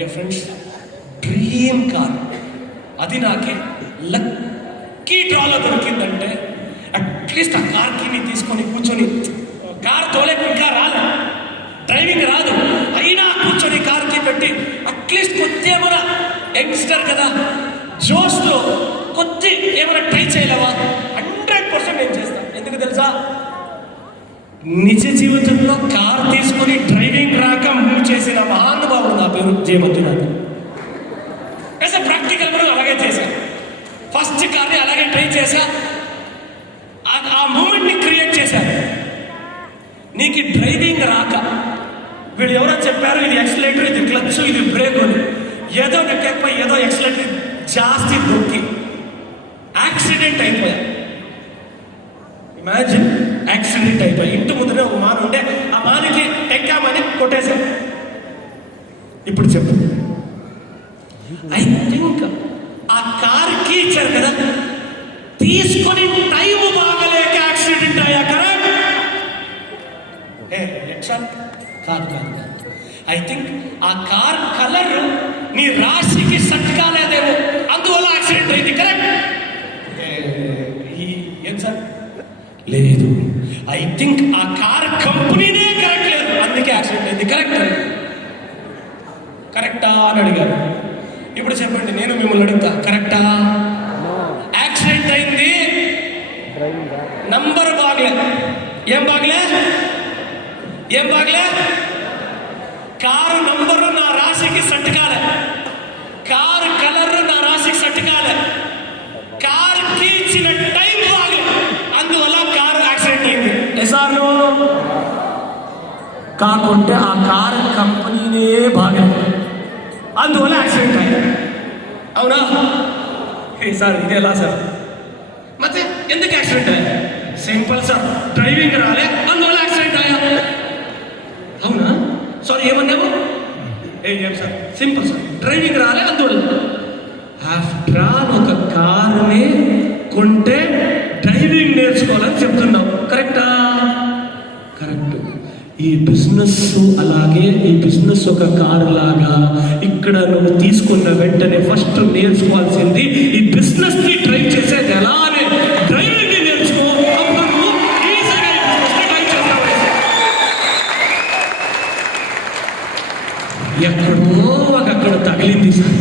డియర్ ఫ్రెండ్స్, డ్రీమ్ కార్, అది నాకు లక్కీ డ్రాలో దొరికిందంటే అట్లీస్ట్ ఆ కార్కి ని తీసుకొని కూర్చొని, కార్ తోలేకు ఇంకా రాదు, డ్రైవింగ్ రాదు, అయినా కూర్చొని కార్కి పెట్టి అట్లీస్ట్ కొద్ది ఏమైనా యంగ్స్టర్ కదా జోష్లో కొద్ది ఏమైనా ట్రై చేయలేవా? 100% నేను చేస్తాను. ఎందుకు తెలుసా? నిజ జీవితంలో కార్ తీసుకొని డ్రైవింగ్ రాక మూవ్ చేసిన మహానుభావుడు నా పేరు జయమంతునాథ్. యాజ్ అ ప్రాక్టికల్ కూడా అలాగే చేశాను. ఫస్ట్ కార్ని అలాగే ట్రై చేశా, ఆ మూమెంట్ని క్రియేట్ చేశాను. నీకు డ్రైవింగ్ రాక, వీళ్ళు ఎవరో చెప్పారు ఇది ఎక్సలేటర్, ఇది క్లచ్, ఇది బ్రేక్ అని, ఏదో నెక్కపోయి ఏదో ఎక్సలేటర్ జాస్తి దొక్కి యాక్సిడెంట్ అయిపోయా. ఇమాజిన్, యాక్సిడెంట్ అయిపోయి ఇంటి ముందునే ఒక మాన ఉంటే ఆ మానికి ఎక్కామని కొట్టేశాం. ఇప్పుడు చెప్పు, ఐ థింక్ ఆ కార్కి ఇచ్చారు కదా, తీసుకొని టైం బాగలేక యాక్సిడెంట్ అయ్యా. కరెక్ట్? కాదు కాదు కాదు. ఐ థింక్ ఆ కార్ కలర్ నీ రాశికి సెట్ కాలేదేమో, అందువల్ల యాక్సిడెంట్ అయింది. కరెక్ట్? ఏం సార్? లేదు, ఐ థింక్ ఆ కార్ కంపెనీనే కరెక్ట్ లేదు, అందుకే యాక్సిడెంట్ అయింది. కరెక్ట్? కరెక్టా అని అడిగారు. ఇప్పుడు చెప్పండి, నేను మిమ్మల్ని అడుగుతా, కరెక్టా? యాక్సిడెంట్ అయింది, నంబర్ బాగలే. ఏం బాగలే? ఏం బాగలే? కారు నంబరు నా రాశికి సెట్ కాలే, కారు కలర్ నా రాశికి సెట్ కాలే, కారుకి ఇచ్చిన టైం బాగలే, అందువల్ల కారు యాక్సిడెంట్ అయింది. ఎసాను కాకుంటే ఆ కారు కంపెనీనే బాగలేదు, అందువల్ల యాక్సిడెంట్ అయింది. అవునా? సార్ ఇది ఎలా సార్? ಮತ್ತೆ ఎందుకు యాక్సిడెంట్ అయ్యా? సింపుల్ సార్, డ్రైవింగ్ రాలే, అందువల్ల యాక్సిడెంట్ అయ్యా. అవునా? సారీ, ఏమన్నావు? ఏం సార్? సింపుల్ సార్, డ్రైవింగ్ రాలే, అందువల్ల. ఆఫ్టర్ ఆల్ ఒక కారుని కొంటే డ్రైవింగ్ నేర్చుకోవాలని చెప్తున్నావు. కరెక్టా? కరెక్ట్. ఈ బిజినెస్ అలాగే, ఈ బిజినెస్ ఒక కారు లాగా. ఇక్కడ నువ్వు తీసుకున్న వెంటనే ఫస్ట్ నేర్చుకోవాల్సింది ఈ బిజినెస్ ని డ్రైవ్ చేసేది ఎలా అని డ్రైవింగ్ ని నేర్చుకో. అప్పుడు నువ్వు ఈజీగా ఈ బిజినెస్ ని డ్రైవ్ చేస్తావు. ఎక్కడో అక్కడ తగిలింది సార్.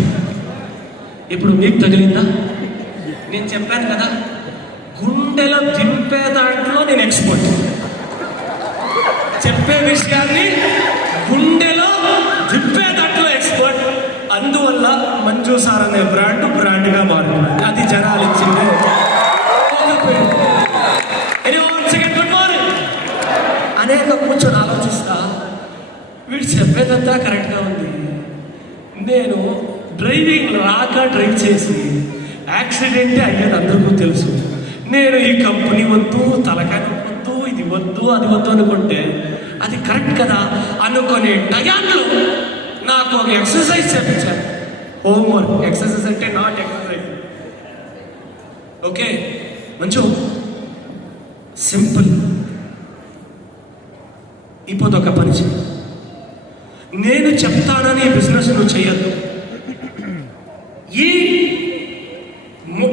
ఇప్పుడు మీకు తగిలిందా? నేను చెప్పాను కదా, గుండెలో దింపే దాంట్లో నేను ఎక్స్పర్ట్. చెప్పే విషయాన్ని గుండెలో దింపే దాంట్లో ఎక్స్పర్ట్. అందువల్ల మంజు సార్ అనే బ్రాండ్గా మారింది. అది జనాలు ఇచ్చింది. గుడ్ మార్నింగ్ అనేక కూర్చొని ఆలోచిస్తా, వీడు చెప్పేదంతా కరెక్ట్గా ఉంది. నేను డ్రైవింగ్ రాక డ్రైవ్ చేసి యాక్సిడెంటే అయ్యేది అందరికీ తెలుసు. నేను ఈ కంపెనీ వద్దు, తలకాయ వద్దు, ఇది వద్దు, అది వద్దు అనుకుంటే అది కరెక్ట్ కదా అనుకునే టయాల్లో నాకు ఒక ఎక్సర్సైజ్ చేయించారు. హోంవర్క్. ఎక్సర్సైజ్ అంటే నాట్ ఎక్సర్సైజ్. ఓకే మంచు, సింపుల్. ఇప్పుడు ఒక పని చేయి, నేను చెప్తానని ఈ బిజినెస్ నువ్వు చేయొద్దు.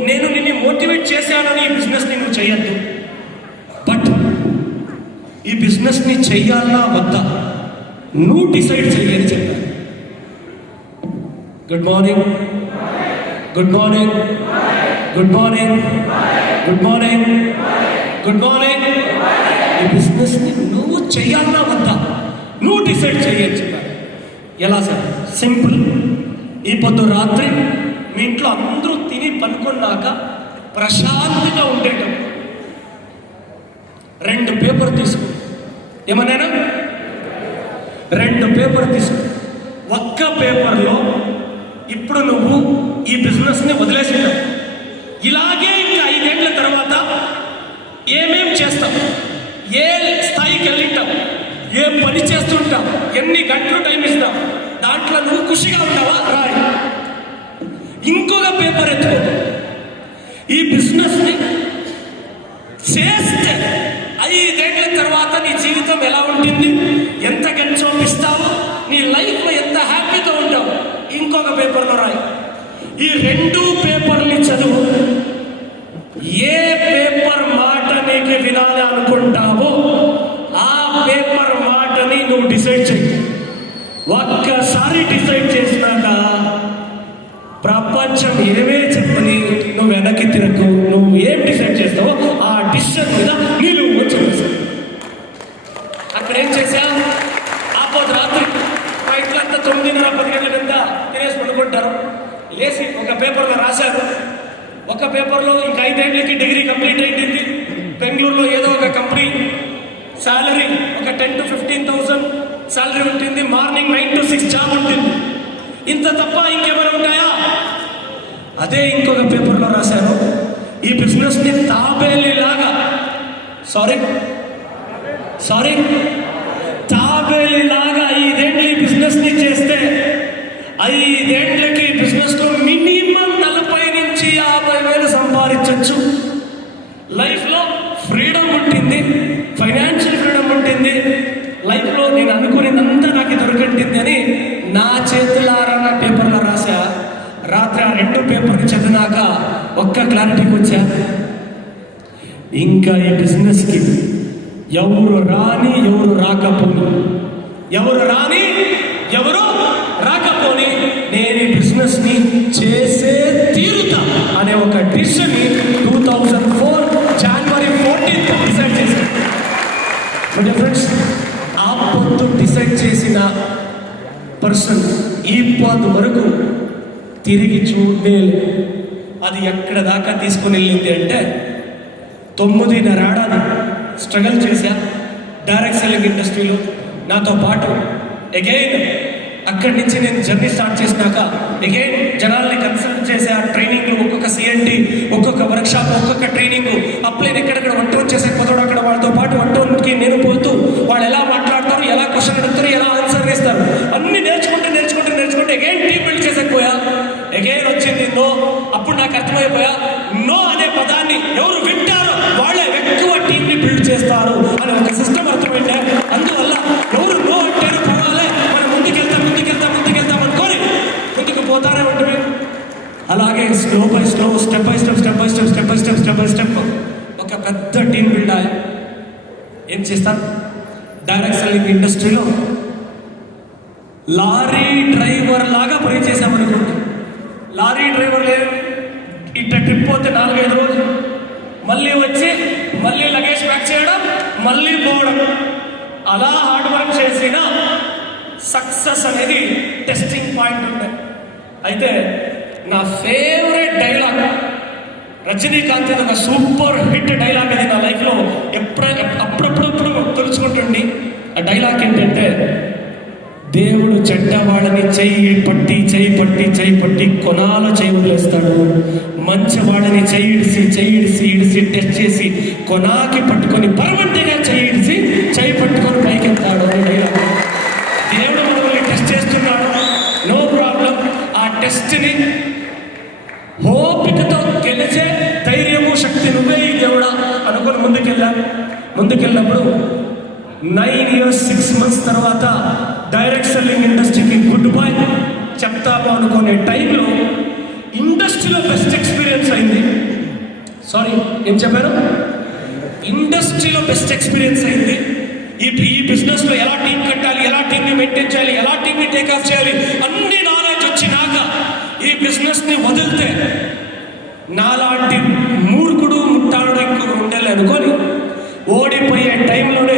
నేను నిన్ను మోటివేట్ చేశానని ఈ బిజినెస్ ని నువ్వు చేయొద్దు. బట్ ఈ బిజినెస్ ని చెయ్యాలా వద్దా నువ్వు డిసైడ్ చెయ్యని చెప్పాను. Good morning, good morning, good morning, good morning, good morning. ఈ బిజినెస్ ని నువ్వు చెయ్యాలా వద్దా నువ్వు డిసైడ్ చెయ్యని చెప్పాను. ఎలా సార్? సింపుల్. ఈ పొద్దు రాత్రి మీ ఇంట్లో అందరూ తిని పనుకున్నాక ప్రశాంతంగా ఉండేటప్పుడు 2 పేపర్ తీసుకో. ఏమన్నా 2 పేపర్ తీసుకో. ఒక్క పేపర్లో ఇప్పుడు నువ్వు ఈ బిజినెస్ని వదిలేసినావు, ఇలాగే ఇంకా 5 ఏళ్ల తర్వాత ఏమేం చేస్తావు, ఏ స్థాయికి వెళ్ళింటావు, ఏం పని చేస్తుంటావు, ఎన్ని గంటలు టైం ఇస్తావు, దాంట్లో నువ్వు ఖుషిగా ఉంటావా? రాయి. ఇంకొక పేపర్ ఎత్తుకో. ఈ బిజినెస్ని చేస్తే 5 ఏళ్ల తర్వాత నీ జీవితం ఎలా ఉంటుంది, ఎంత గంచోపిస్తావు, నీ లైఫ్లో ఎంత హ్యాపీగా ఉంటావు, ఇంకొక పేపర్లో రాయి. ఈ రెండు పేపర్ని చదువు. ఏ పేపర్ మాట నీకు వినాలి అనుకుంటావో ఆ పేపర్ మాటని నువ్వు డిసైడ్ చేయి. ఒక్కసారి డిసైడ్ చేసినాక ప్రపంచం ఏమే చెప్పని నువ్వు వెనక్కి తిరగకు. నువ్వు ఏం డిసైడ్ చేస్తావో ఆ డిసిషన్ మీద నీళ్ళు వచ్చేసావు. అక్కడ ఏం చేశా, ఆపోదు రాత్రి మా ఇంట్లో అంతా 9:30-10 గంటల కింద తినేసి పడుకుంటారు. లేచి ఒక పేపర్లో రాశారు. ఒక పేపర్లో ఇంకా 5 ఏళ్ళకి డిగ్రీ కంప్లీట్ అయింది. బెంగళూరులో ఏదో ఒక కంపెనీ, శాలరీ ఒక 10,000 to 15,000 శాలరీ ఉంటుంది. మార్నింగ్ 9 to 6 జాబ్ ఉంటుంది. ఇంత తప్ప ఇంకేమైనా ఉంటాయా? అదే ఇంకొక పేపర్లో రాశారు, ఈ బిజినెస్ ని తాబేలిలాగా తాబేలిలాగా 5 ఏళ్ళు ఈ బిజినెస్ ని చేస్తే 5 ఏళ్ళకి బిజినెస్ లో మినిమం 40,000 నుంచి 50,000 సంపాదించవచ్చు. లైఫ్ లో ఫ్రీడమ్ ఉంటుంది, ఫైనాన్షియల్ ఫ్రీడమ్ ఉంటుంది. లైఫ్ లో నేను అనుకునేదంతా నాకు దొరికింది అని నా చేతులారా నా పేపర్లో రాసా. రాత్రి ఆ 2 పేపర్ని చదివినాక ఒక్క క్లారిటీకి వచ్చా, ఇంకా ఈ బిజినెస్కి ఎవరు రాని ఎవరు రాకపోని నేను ఈ బిజినెస్ని చేసే తీరుతా అనే ఒక డిసిషన్ని 2004 January 14th డిసైడ్ చేశాను. ఫ్రెండ్స్, ఆ పొద్దు డిసైడ్ చేసిన పర్సన్ ఈ పొద్దు వరకు తిరిగి చూడలేదు. అది ఎక్కడ దాకా తీసుకుని వెళ్ళింది అంటే 9.5 ఏడాది స్ట్రగల్ చేశా డైరెక్ట్ సెల్లింగ్ ఇండస్ట్రీలో. నాతో పాటు అగైన్ అక్కడి నుంచి నేను జర్నీ స్టార్ట్ చేసినాక అగైన్ జనాల్ని కన్సల్ట్ చేసే ఆ ట్రైనింగ్లు, ఒక్కొక్క CNT, ఒక్కొక్క వర్క్షాప్, ఒక్కొక్క ట్రైనింగ్ అప్లైన్ ఎక్కడెక్కడ వంట చేసే కొత్తడు అక్కడ వాళ్ళతో పాటు వంటకి నేను పోతూ వాళ్ళు ఎలా మాట్లాడతారు, ఎలా క్వశ్చన్ అడుగుతారు, ఎలా ఆన్సర్ చేస్తారు అన్ని నేర్చుకుంటూ అగైన్ టీం బిల్డ్ చేసేకపోయా. అగైన్ వచ్చింది నో. అప్పుడు నాకు అర్థమైపోయా, నో అనే పదాన్ని ఎవరు వింటారో వాళ్ళే ఎక్కువ టీంని బిల్డ్ చేస్తారు అనే ఒక సిస్టమ్ అర్థమైందే. అందువల్ల ఎవరు నో అంటారు పోవాలే, మనం ముందుకెళ్తాం అనుకోని ముందుకు పోతానే ఉంటుంది. అలాగే slow by slow, step by step ఒక పెద్ద టీం బిల్డ్ అయ్యా. ఏం చేస్తాను, డైరెక్ట్ సెల్లింగ్ ఇండస్ట్రీలో లారీ డ్రైవర్ లాగా పని చేశామనుకోండి. లారీ డ్రైవర్ లేదు, ఇట్లా ట్రిప్ పోతే 4-5 రోజులు, మళ్ళీ వచ్చి మళ్ళీ లగేజ్ ప్యాక్ చేయడం, మళ్ళీ పోవడం, అలా హార్డ్ వర్క్ చేసిన సక్సెస్ అనేది టెస్టింగ్ పాయింట్ ఉండే. అయితే నా ఫేవరెట్ డైలాగ్ రజనీకాంత్ ఒక సూపర్ హిట్ డైలాగ్ అది నా లైఫ్లో అప్పుడప్పుడు తెలుసుకుంటుండి. ఆ డైలాగ్ ఏంటంటే, దేవుడు చెడ్డవాళ్ళని చెయ్యి పట్టి కొనాలో చేయి వదిలేస్తాడు, మంచివాళ్ళని చెయ్యిడిసి టెస్ట్ చేసి కొనాకి పట్టుకొని పర్మంటిగా చెయ్యి పట్టుకొని పైకెత్తాడు అని డైలాగ్. దేవుడు మనల్ని టెస్ట్ చేస్తున్నాడు, నో ప్రాబ్లం. ఆ టెస్ట్ని ఓపికతో గెలిచే ధైర్యము శక్తి నువ్వే ఈ దేవుడా అనుకొని ముందుకెళ్ళినప్పుడు 9 years 6 months తర్వాత డైరెక్ట్ సెల్లింగ్ ఇండస్ట్రీకి గుడ్ బై చెప్తాము అనుకునే టైంలో ఇండస్ట్రీలో బెస్ట్ ఎక్స్పీరియన్స్ అయింది. ఏం చెప్పారు? ఇండస్ట్రీలో బెస్ట్ ఎక్స్పీరియన్స్ అయింది. ఈ బిజినెస్లో ఎలా టీం కట్టాలి, ఎలా టీంని మెయింటైన్ చేయాలి, ఎలా టీంని టేక్ ఆఫ్ చేయాలి అన్ని నాలెడ్జ్ వచ్చినాక ఈ బిజినెస్ని వదిలితే నాలాంటి మూర్ఖుడు ముట్టాడు ఇంకొకరు ఉండాలి అనుకొని ఓడిపోయే టైంలోనే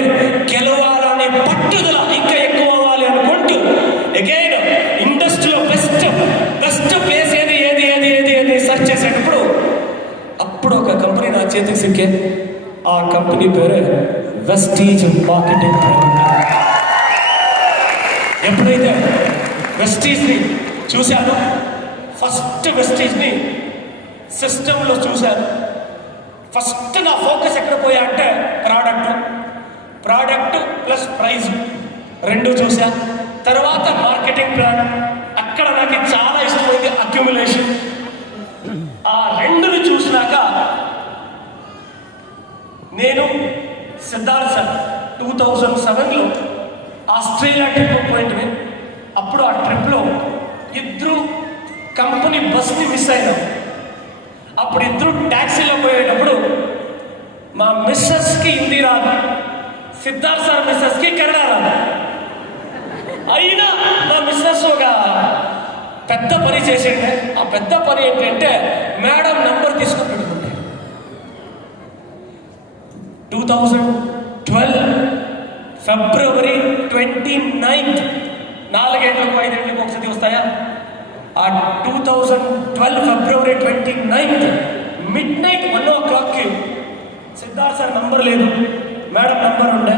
గెలవాలనే పట్టుదల ఇంకా ఎక్కువ అవ్వాలి అనుకుంటూ అగైన్ ఇండస్ట్రీలో బెస్ట్ ప్లేస్ ఏది సెర్చ్ చేసేటప్పుడు అప్పుడు ఒక కంపెనీ నా చేతికి సిక్కే. ఆ కంపెనీ పేరే వెస్టీజ్ మార్కెటింగ్. ఎప్పుడైతే వెస్టీజ్ని చూశాను, ఫస్ట్ వెస్టీజ్ని సిస్టంలో చూశాను. ఫస్ట్ నా ఫోకస్ ఎక్కడ పోయా అంటే ప్రోడక్ట్ ప్లస్ ప్రైజ్ 2 చూసా. తర్వాత మార్కెటింగ్ ప్లాన్, అక్కడ నాకు చాలా ఇష్టమైంది అక్యుములేషన్. ఆ 2ని చూసినాక నేను సిద్ధార్థ్ సార్ 2007లో ఆస్ట్రేలియా ట్రిప్ పోయింది. అప్పుడు ఆ ట్రిప్లో ఇద్దరు కంపెనీ బస్ని మిస్ అయినాం. అప్పుడు ఇద్దరు ట్యాక్సీలో పోయేటప్పుడు మా మిస్సెస్కి హిందీ రాదు, సిద్ధార్థ్ సార్ మిస్సెస్కి కన్నడ రాదు. అయినా మా మిస్సెస్ ఒక పెద్ద పని చేసిండే. ఆ పెద్ద పని ఏంటంటే మేడం నంబర్ తీసుకుని పెట్టుకుంటే 2012 ఫిబ్రవరి 29 4 గంటలకు 5 గంటలకు ఒకసారి వస్తాయా? ఆ 2012 ఫిబ్రవరి 29 midnight 1 o'clockకి సిద్ధార్థ్ సార్ నంబర్ లేదు, మేడం నంబర్ ఉండే.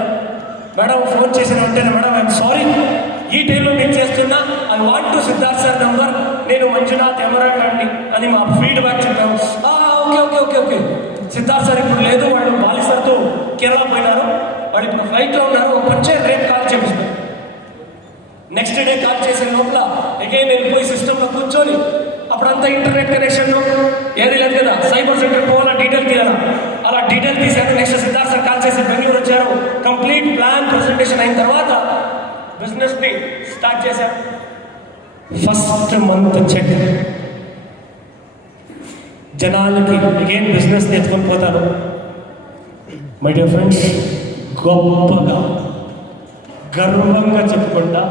మేడం ఫోన్ చేసిన వెంటనే, మేడం ఐఎమ్ సారీ, ఈ టైంలో నేను చేస్తున్నా, I want to Siddharth sir number, నేను మంజునాథ్ ఎమరాకండి అని మా ఫీడ్బ్యాక్ చెప్పాము. Okay okay okay okay Siddharth sir ఇప్పుడు లేదు, వాళ్ళు బాలి సార్తో కేరళ పోయినారు, వాళ్ళు ఇప్పుడు ఫ్లైట్లో ఉన్నారు, ఒక పంచే రేపు కాల్ చేపిస్తారు. నెక్స్ట్ డే కాల్ చేసే లోపల అగైన్ వెళ్ళిపోయి సిస్టంలో కూర్చొని, అప్పుడంతా ఇంటర్నెట్ కనెక్షన్ ఏది లేదు కదా, సైబర్ సెంటర్ పోవాలా, డీటెయిల్ తీయాలా, అలా డీటెయిల్ తీసాక నెక్స్ట్ సిద్ధార్థ్ సార్ కాల్ చేసి బెంగళూరు వచ్చారు. కంప్లీట్ ప్లాన్ ప్రెజెంటేషన్ అయిన తర్వాత బిజినెస్ని స్టార్ట్ చేశారు. ఫస్ట్ మంత్ చెక్ జనాలకి అగైన్ బిజినెస్ని ఎత్తుకొని పోతారు. మై డియర్ ఫ్రెండ్స్, గొప్పగా గర్వంగా చెప్పుకుంటా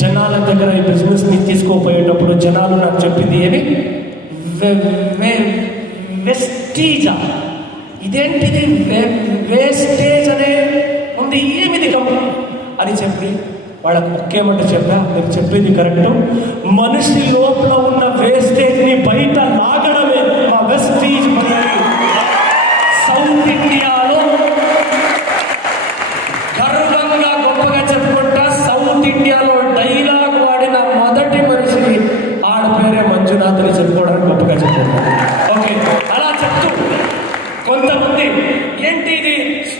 జనాల దగ్గర ఈ బిజినెస్ని తీసుకోపోయేటప్పుడు జనాలు నాకు చెప్పింది ఏమి, వెస్టీజా, ఇదేంటిది వేస్టేజ్ అనే ఉంది, ఏమిది కంపెనీ అని చెప్పి వాళ్ళకి ఒకేమంటే చెప్పా, మీరు చెప్పేది కరెక్ట్, మనిషి లోపల ఉన్న వేస్టేజ్ని బయట లాగడమే మా వెస్టీజ్ పద్ధతి. సౌత్ ఇండియాలో గర్వంగా గొప్పగా చెప్పుకుంటా, సౌత్ ఇండియాలో డైలాగ్ వాడిన మొదటి మనిషి ఆడ పేరే మంజునాథ్ అని చెప్పుకోవడానికి గొప్పగా చెప్పుకుంటారు. ఓకే, అలా చెప్తూ కొంతమంది ఏంటి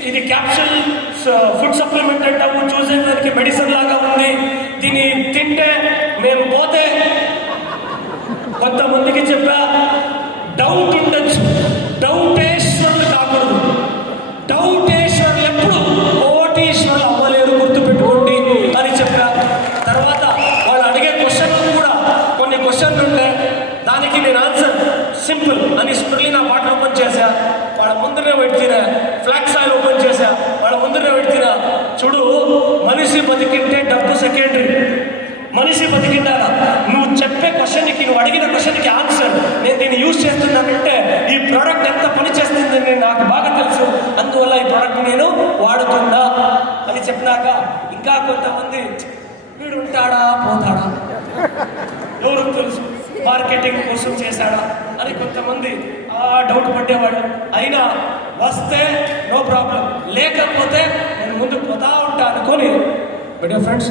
ఇది క్యాప్సూల్ ఫుడ్ సప్లిమెంట్ అంటాము, చూసేదానికి మెడిసిన్ లాగా ఉంది, దీన్ని తింటే మేము పోతే. కొంతమందికి చెప్పా, డౌట్ ఉండొచ్చు, డౌటేశ్వరులు కాకూడదు. డౌటేశ్వరులు ఎప్పుడు కోటీశ్వరులు అవ్వలేరు, గుర్తుపెట్టుకోండి అని చెప్పా. తర్వాత వాళ్ళు అడిగే క్వశ్చన్లు కూడా కొన్ని క్వశ్చన్లు ఉంటాయి, దానికి నేను ఆన్సర్ సింపుల్ అని స్ప్రిలినా వాటర్ ఓపెన్ చేశా, వాళ్ళ ముందరే పెట్టిన ఫ్లాక్స్ ఆయిల్ ఓపెన్ చేశా, వాళ్ళ ముందరే పెట్టిన చూడు, మనిషి బతికింటే డబ్బు సెకండరీ, మనిషి బతికిండాలా. నువ్వు చెప్పే క్వశ్చన్కి, నువ్వు అడిగిన క్వశ్చన్కి ఆన్సర్, నేను దీన్ని యూజ్ చేస్తున్నానంటే ఈ ప్రోడక్ట్ ఎంత పని చేస్తుందని నాకు బాగా తెలుసు, అందువల్ల ఈ ప్రోడక్ట్ నేను వాడుతున్నా అని చెప్పినాక ఇంకా కొంతమంది వీడు ఉంటాడా పోతాడా, ఎవరు తెలుసు, మార్కెటింగ్ కోసం చేశాడా అని కొంతమంది డౌట్ పడ్డేవాడు. అయినా వస్తే నో ప్రాబ్లం, లేకపోతే నేను ముందు పోతా ఉంటా అనుకొని. బట్ ఫ్రెండ్స్,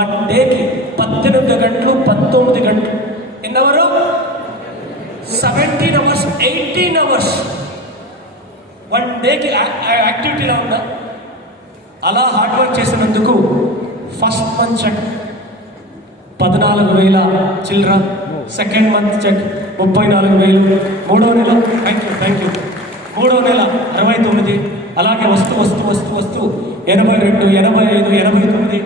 1 డేకి 18 గంటలు 19 గంటలు, ఎన్నవరు 17 అవర్స్ 18 అవర్స్ 1 డేకి యాక్టివిటీలో ఉన్నా. అలా హార్డ్ వర్క్ చేసినందుకు ఫస్ట్ మంత్ చెక్ 14,000 చిల్లర, సెకండ్ మంత్ చెక్ 34,000, మూడో నెల థ్యాంక్ యూ మూడో నెల 69, అలాగే వస్తూ 82, 85, 89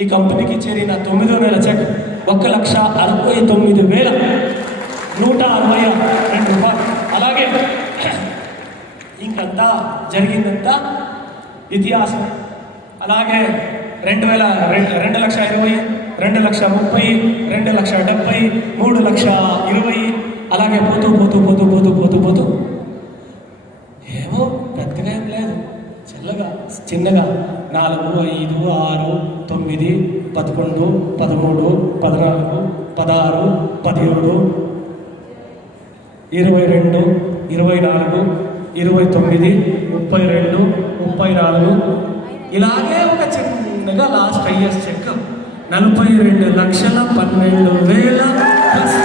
ఈ కంపెనీకి చేరిన 9వ నెల చెక్ 1,69,162 రూపాయలు. అలాగే ఇంకంతా జరిగిందంతా ఇతిహాసం. అలాగే 2,20,000, 2,30,000, 2,70,000, 3,20,000, అలాగే పోతూ ఏమో పెద్దగా ఏం లేదు, చిన్నగా 4, 5, 6, 9, 11, 13, 14, 16, 17, 22, 24, 29, 32, 34, ఇలాగే ఒక చిన్నగా లాస్ట్ ఇయర్స్ చెక్ 42,12,000 ప్లస్.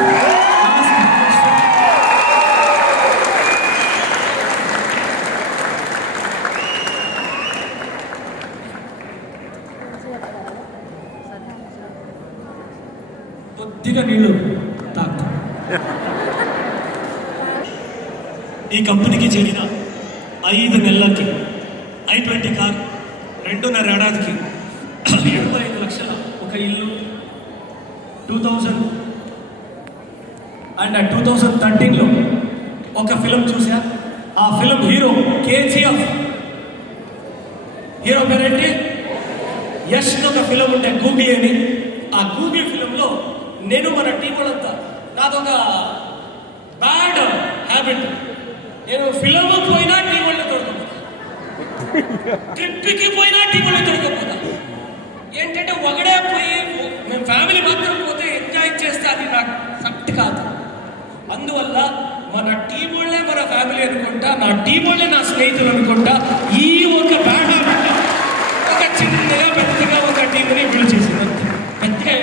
కొద్దిగా నీళ్ళు తాగుతా. ఈ కంపెనీకి చేరిన 5 నెలలకి i20 కార్, 2.5 ఏడాదికి 75 లక్షల ఒక ఇల్లు, 2013లో ఒక ఫిలిం చూసా. ఆ ఫిలిం హీరో కేజీఎఫ్, హీరో పేరేంటి, యష్. ఒక ఫిలిం ఉంటే గూగ్లీ అని. ఆ గూగ్లీ ఫిలింలో నేను మన టీం వాళ్ళంతా, నాదొక బ్యాడ్ హ్యాబిట్, నేను ఫిలిం పోయినా టీం వాళ్ళని తొడకపోతా, ట్రిప్కి పోయినా టీం వాళ్ళని తొడకపోతా. ఏంటంటే ఒకడే పోయి మేము ఫ్యామిలీ మాత్రం పోతే ఎంజాయ్ చేస్తే అది నాకు సక్ట్ కాదు. అందువల్ల మన టీం వాళ్ళే మన ఫ్యామిలీ అనుకుంటా, నా టీం వాళ్ళే నా స్నేహితులు అనుకుంటా. ఈ ఒక బ్యాడ్ హ్యాబిట్ ఒక చిన్నగా పెద్దగా ఒక టీంని బిల్డ్ చేసింది. పెద్దగా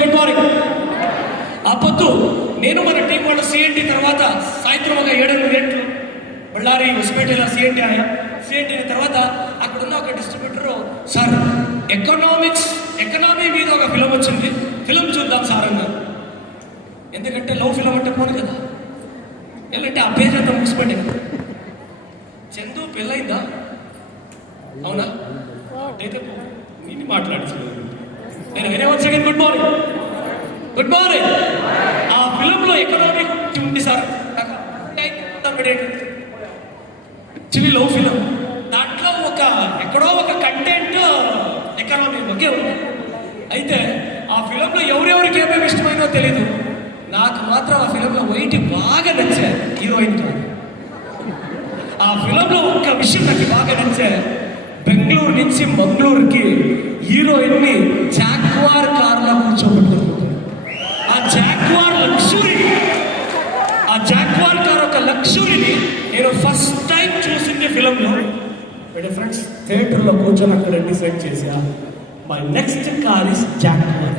గుడ్ మార్నింగ్. ఆ పొద్దు నేను మన టీం వాళ్ళు సిఎన్టీ తర్వాత సాయంత్రం ఒక 7-8 గంటలు బళ్ళారి ఉస్పేటలో సిఎన్టీ ఆయా. సిఎన్టీ తర్వాత అక్కడున్న ఒక డిస్ట్రిబ్యూటర్, సార్ ఎకనామీ మీద ఒక ఫిలిం వచ్చింది, ఫిలిం చూద్దాం సార్ అన్నారు. ఎందుకంటే లవ్ ఫిలిం అంటే పోను కదా, ఏంటంటే ఆ పేజ్ అంతా ముగిసిపోయింది కదా. చందు పెళ్ళైందా? అవునా? అయితే నేను మాట్లాడించలేదు. నేను వేరే సెకండ్ గుడ్ మార్నింగ్. ఆ ఫిలింలో ఎకనామీ ఉంది సార్, చిన్న లవ్ ఫిలిం. దాంట్లో ఎక్కడో ఒక కంటెంట్ ఎకనామీ ఒకే ఉంది. అయితే ఆ ఫిలింలో ఎవరెవరికి ఏమేమి ఇష్టమైనో తెలీదు, నాకు మాత్రం ఆ ఫిలింలో వైట్ బాగా నచ్చాయి, హీరోయిన్ కాదు. ఆ ఫిలింలో ఒక్క విషయం నాకు బాగా నచ్చాయి, బెంగళూరు నుంచి మంగళూరుకి హీరోయిన్ని జాగ్వార్ కార్లో కూర్చోబెట్టారు. ఆ జాగ్వార్ కార్ ఒక లగ్జరీని నేను ఫస్ట్ టైం చూసింది ఫిలింలో. ఫ్రెండ్స్, థియేటర్లో కూర్చొని అక్కడ డిసైడ్ చేసా, my next car is jaguar.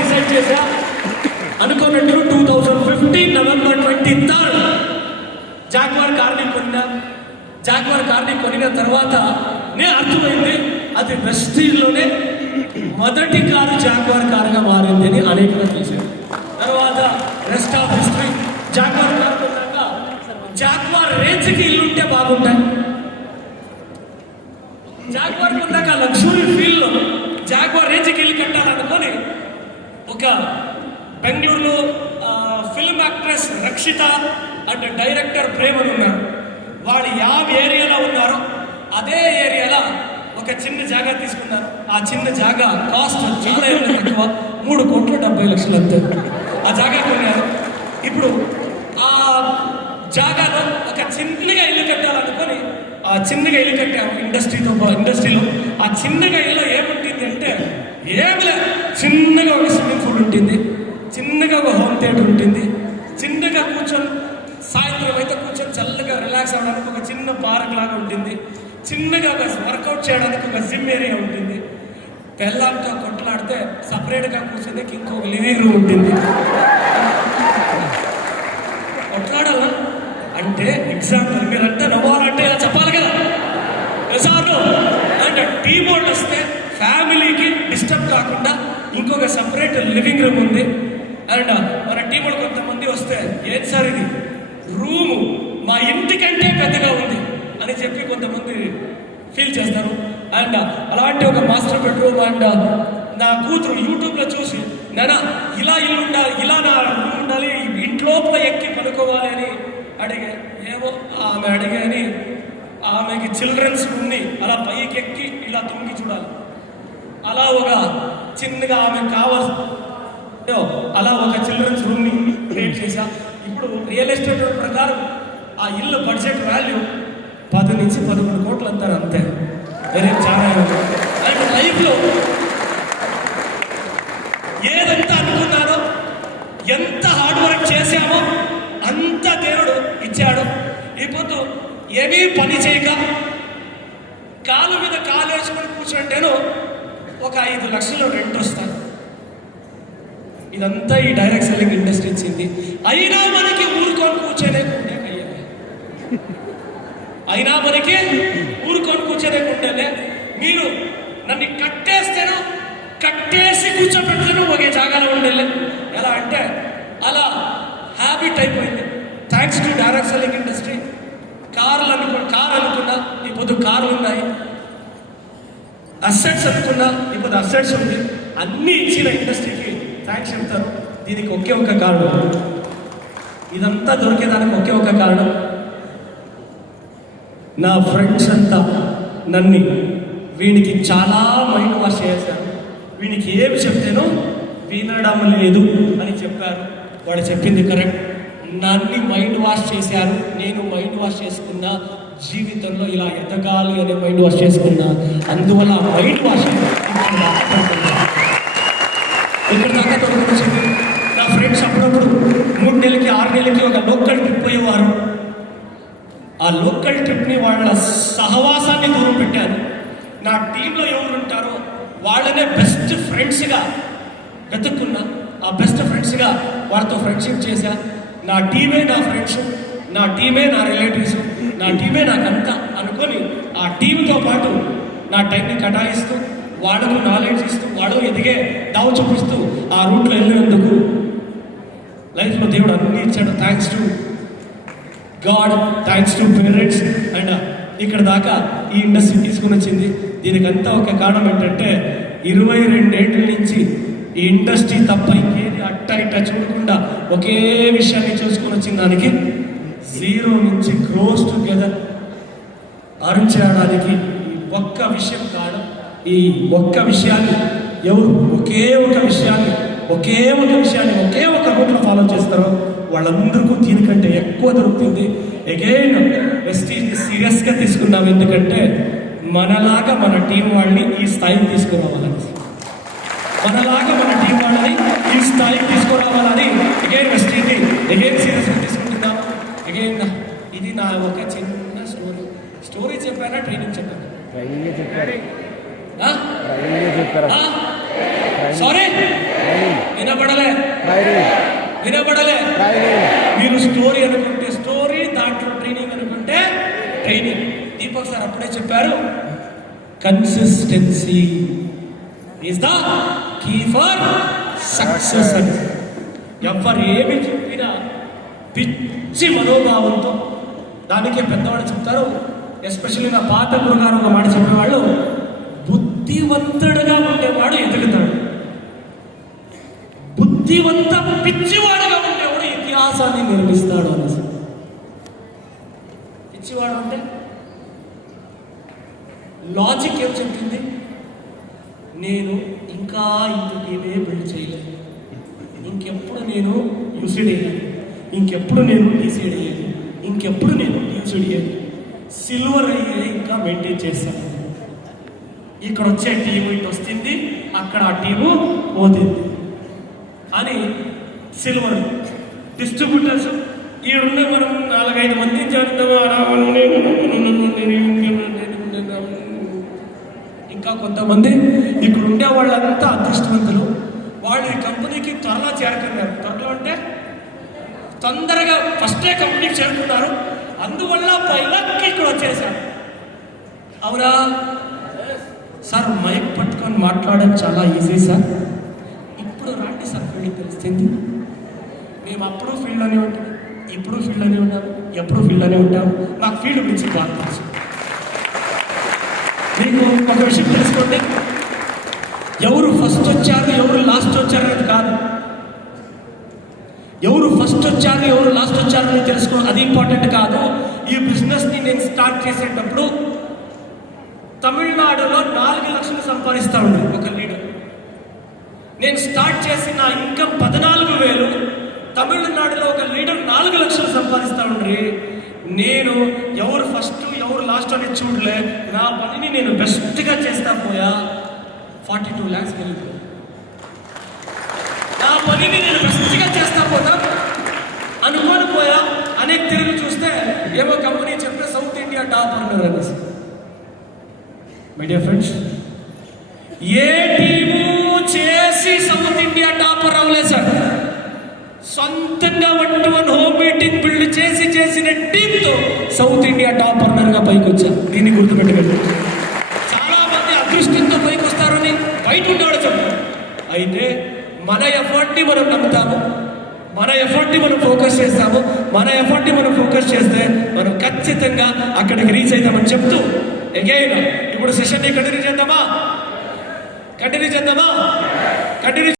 Decide చేసా. అనుకున్నట్టు 2015 November 23 జాగ్వార్ కార్ని కొన్నా. జాగ్వార్ కార్ని కొనిన తర్వాత నేను అర్థమైంది అది వెస్టీజ్లోనే మొదటి కారు జాగ్వార్ కారుగా మారింది అని అనేకగా చూశాను. తర్వాత rest of history. Jaguar car కొన్నాక జాగ్వార్ రేంజ్కి ఇల్లుంటే బాగుంటాయి. జాగ్వార్ కొన్నాక లగ్జరీ ఫీల్డ్లో జాగ్వార్ రేంజ్కి ఇల్లు కట్టాలనుకొని ఒక బెంగళూరులో film actress Rakshita and director Prem అని ఉన్నారు. వాళ్ళు ఏరియాలో ఉన్నారో అదే ఏరియాలో ఒక చిన్న జాగా తీసుకున్నారు. ఆ చిన్న జాగా కాస్ట్ చాలా తక్కువ, 3,70,00,000 అంతే. ఆ జాగా కొన్నారు. ఇప్పుడు ఆ జాగాలో ఒక చిన్నగా ఇల్లు కట్టాలనుకొని ఆ చిన్నగా ఇల్లు కట్టాము. ఇండస్ట్రీలో ఆ చిన్నగా ఇల్లు ఏముంటుంది అంటే ఏమి లేదు, చిన్నగా ఒక స్విమ్మింగ్ పూల్ ఉంటుంది, చిన్నగా ఒక హోమ్ థియేటర్ ఉంటుంది, చిన్నగా కూర్చొని సాయంత్రం అయితే కూర్చొని చల్లగా రిలాక్స్ అవ్వడానికి ఒక చిన్న పార్క్ లాగా ఉంటుంది, చిన్నగా ఒక వర్కౌట్ చేయడానికి ఒక జిమ్ ఏరియా ఉంటుంది. పెళ్ళాంతో కొట్లాడితే సపరేట్గా కూర్చొనికి ఇంకొక లివింగ్ రూమ్ ఉంటుంది. కొట్లాడాలా అంటే ఎగ్జాంపుల్ మీరంటే నవ్వాలంటే ఇలా చెప్పాలి కదా సార్. అంటే టీమ్ వాళ్ళు వస్తే ఫ్యామిలీకి డిస్టర్బ్ కాకుండా ఇంకొక సపరేట్ లివింగ్ రూమ్ ఉంది. అండ్ మన టీం వాళ్ళు కొంతమంది వస్తే ఏది సార్ ఇది రూము మా ఇంటికంటే పెద్దగా ఉంది అని చెప్పి కొంతమంది ఫీల్ చేస్తారు. అండ్ అలాంటి ఒక మాస్టర్ బెడ్రూమ్. అండ్ నా కూతురు యూట్యూబ్లో చూసి నాన్న ఇలా ఇల్లు ఉండాలి, ఇలా నా రూమ్ ఉండాలి, ఇంట్లోపల ఎక్కి పడుకోవాలి అని అడిగే. ఏమో ఆమె అడిగాని ఆమెకి చిల్డ్రన్స్ రూమ్ని అలా పైకి ఎక్కి ఇలా తొంగి చూడాలి. అలా ఒక చిన్నగా ఆమె కావాల్సి అలా ఒక చిల్డ్రన్స్ రూమ్ని క్రియేట్ చేశా. ఇప్పుడు రియల్ ఎస్టేట్ ప్రకారం ఆ ఇల్లు బడ్జెట్ వాల్యూ 10 నుంచి 11 కోట్లు అంటారు అంతే. వేరే చాలా అండ్ లైఫ్లో ఏదంతా అనుకున్నారో ఎంత హార్డ్ వర్క్ చేశామో అంత దేవుడు ఇచ్చాడు. ఇప్పుడు ఏమీ పని చేయక కాలు మీద కాలు వేసుకొని కూర్చుంటేనో ఒక 5 లక్షలు రెంట్ వస్తాను. ఇదంతా ఈ డైరెక్ట్ సెల్లింగ్ ఇండస్ట్రీ ఇచ్చింది. అయినా మనకి ఊరుకొని కూర్చోలేకుంటే మీరు నన్ను కట్టేసి కూర్చోబెడతాను ఒకే జాగాలో ఉండేలే. ఎలా అంటే అలా హ్యాబిట్ అయిపోయింది. Thanks to direct selling industry. Car అనుకున్నా ఇప్పుడు కార్లు ఉన్నాయి, అసెట్స్ అనుకున్నా లేకపోతే అసెట్స్ ఉంది, అన్నీ ఇచ్చిన ఇండస్ట్రీకి థ్యాంక్స్ చెప్తారు. దీనికి ఒకే ఒక కారణం, ఇదంతా దొరికేదానికి ఒకే ఒక కారణం, నా ఫ్రెండ్స్ అంతా నన్ను వీడికి చాలా మైండ్ వాష్ చేశారు, వీడికి ఏమి చెప్తేనో వినడం లేదు అని చెప్పారు. వాడు చెప్పింది కరెక్ట్. నన్ను మైండ్ వాష్ చేశారు, నేను మైండ్ వాష్ చేసుకున్నా, జీవితంలో ఇలా ఎదగాలి అనే మైండ్ వాష్ చేసుకున్నా. అందువల్ల మైండ్ వాష్ ఇక్కడ దాకా తొలగించింది. నా ఫ్రెండ్స్ అప్పుడప్పుడు 3 నెలలకి 6 నెలలకి ఒక లోకల్ ట్రిప్ పోయేవారు. ఆ లోకల్ ట్రిప్ని వాళ్ళ సహవాసాన్ని దూరం పెట్టారు. నా టీంలో ఎవరు ఉంటారో వాళ్ళనే బెస్ట్ ఫ్రెండ్స్గా వెతుక్కున్నా, ఆ బెస్ట్ ఫ్రెండ్స్గా వాళ్ళతో ఫ్రెండ్షిప్ చేశా. నా టీమే నా ఫ్రెండ్స్, నా టీమే నా రిలేటివ్స్, నా టీమే నాకంతా అనుకొని ఆ టీంతో పాటు నా టైంని కేటాయిస్తూ, వాళ్ళకు నాలెడ్జ్ ఇస్తూ, వాడు ఎదిగే దావు చూపిస్తూ ఆ రూట్లో వెళ్ళినందుకు లైఫ్లో దేవుడు అన్నీ ఇచ్చాడు. Thanks to God, thanks to parents. And ఇక్కడ దాకా ఈ ఇండస్ట్రీ తీసుకుని వచ్చింది. దీనికంతా ఒక కారణం ఏంటంటే 22 ఏళ్ళ నుంచి ఈ ఇండస్ట్రీ తప్ప ఇంకేది అట్ట ఇట్ట చూడకుండా ఒకే విషయాన్ని చూసుకొని వచ్చిన దానికి 0 నుంచి క్రోస్ టుగెదర్ అర్న్ చేయడానికి ఈ ఒక్క విషయం కాదు. ఈ ఒక్క విషయాన్ని ఎవరు ఒకే ఒక విషయాన్ని ఒకే ఒక రూట్లో ఫాలో చేస్తారో వాళ్ళందరికీ దీనికంటే ఎక్కువ దొరుకుతుంది. అగైన్ వెస్టీజ్ని సీరియస్గా తీసుకున్నాం, ఎందుకంటే మనలాగా మన టీం వాళ్ళని ఈ స్థాయికి తీసుకురావాలని, అగైన్ వెస్టీజ్ని అగైన్ సీరియస్గా తీసుకుంటున్నాం. అగైన్ ఇది నా ఒక చిన్న స్టోరీ చెప్పానా, ట్రైనింగ్ చెప్పాను? సారీ, వినపడలే. మీరు స్టోరీ అనుకుంటే స్టోరీ, దాంట్లో ట్రైనింగ్ అనుకుంటే ట్రైనింగ్. దీపక్ సార్ అప్పుడే చెప్పారు, consistency is the key for success అని. ఎవరు ఏమి చెప్పినా పిచ్చి మనోభావంతో, దానికే పెద్దవాళ్ళు చెప్తారు, ఎస్పెషల్లీ నా పాత గురుగారు ఒక మాట చెప్పేవాళ్ళు, బుద్ధివంతుడుగా ఉండేవాడు ఎదుగుతాడు, బుద్ధివంత పిచ్చివాడుగా ఉండేవాడు ఇతిహాసాన్ని నిర్మిస్తాడు అనేసి. పిచ్చివాడు అంటే లాజిక్ ఏం చెప్తుంది, నేను ఇంకా ఇంకేమే బిల్డ్ చేయలేదు, ఇంకెప్పుడు నేను యూసిడ్ అయ్యాను, ఇంకెప్పుడు నేను డీసీడ్ అయ్యాను, ఇంకెప్పుడు నేను యూసిడ్ అయ్యాను, సిల్వర్ అయ్యే ఇంకా మెయింటైన్ చేస్తాను. ఇక్కడ వచ్చే టీము ఇటు వస్తుంది, అక్కడ ఆ టీము పోతుంది అని సిల్వర్ డిస్ట్రిబ్యూటర్స్ ఈడున్న మనం 4-5 మంది ఇంకా కొంతమంది ఇక్కడ ఉండే వాళ్ళంతా అదృష్టవంతులు. వాళ్ళు ఈ కంపెనీకి త్వరలో చేరుకున్నారు. త్వరలో అంటే తొందరగా ఫస్టే కంపెనీకి చేరుకున్నారు. అందువల్ల పైలక్కి ఇక్కడ వచ్చేసారు. అవునా సార్? మైక్ పట్టుకొని మాట్లాడడం చాలా ఈజీ సార్. ఇప్పుడు రాండి సార్, ఫీల్డ్కి తెలుస్తుంది. మేము అప్పుడు ఫీల్డ్లోనే ఉంటాం, ఇప్పుడు ఫీల్డ్లోనే ఉన్నాము, ఎప్పుడు ఫీల్డ్లోనే ఉంటాము. నాకు ఫీల్డ్ గురించి బాగా తెలుసు. మీకు ఒక విషయం తెలుసుకోండి, ఎవరు ఫస్ట్ వచ్చారు ఎవరు లాస్ట్ వచ్చారు అనేది కాదు, ఎవరు ఫస్ట్ వచ్చారు ఎవరు లాస్ట్ వచ్చారు అని తెలుసుకో, అది ఇంపార్టెంట్ కాదు. ఈ బిజినెస్ని నేను స్టార్ట్ చేసేటప్పుడు తమిళనాడులో 4 లక్షలు సంపాదిస్తూ ఉండే ఒక లీడర్. నేను స్టార్ట్ చేసి నా ఇన్కమ్ 14,000. తమిళనాడులో ఒక లీడర్ 4 లక్షలు సంపాదిస్తూ ఉండ్రి. నేను ఎవరు ఫస్ట్ ఎవరు లాస్ట్ అని చూడలే, నా పనిని నేను బెస్ట్గా చేస్తా పోయా 42 lakhs కలిగి. నా పనిని నేను బెస్ట్గా చేస్తా పోతా అనుకోని పోయా. అనేక తిరిగి చూస్తే ఏమో కంపెనీ చెప్తే సౌత్ ఇండియా టాప్ అన్నారు అనేసి. My dear friends, A team చేసి సౌత్ ఇండియా టాపర్ అవ్వలేదు సార్. సొంతంగా 1-to-1 హోమ్ మీటింగ్ బిల్డ్ చేసిన టీంతో సౌత్ ఇండియా టాపర్నర్గా పైకి వచ్చారు. దీన్ని గుర్తుపెట్టగలరు. చాలా మంది అదృష్టంతో పైకి వస్తారని బయట ఉండేవాడు చెప్తారు. అయితే మన ఎఫర్ట్ని మనం నమ్ముతాము, మన ఎఫర్ట్ని మనం ఫోకస్ చేస్తాము. మన ఎఫర్ట్ని మనం ఫోకస్ చేస్తే మనం ఖచ్చితంగా అక్కడికి రీచ్ అవుతామని చెప్తూ అగైన్ ఇప్పుడు సెషన్ని కంటిన్యూ చేద్దామా? కంటిన్యూ చేద్దామా? కంటిన్యూ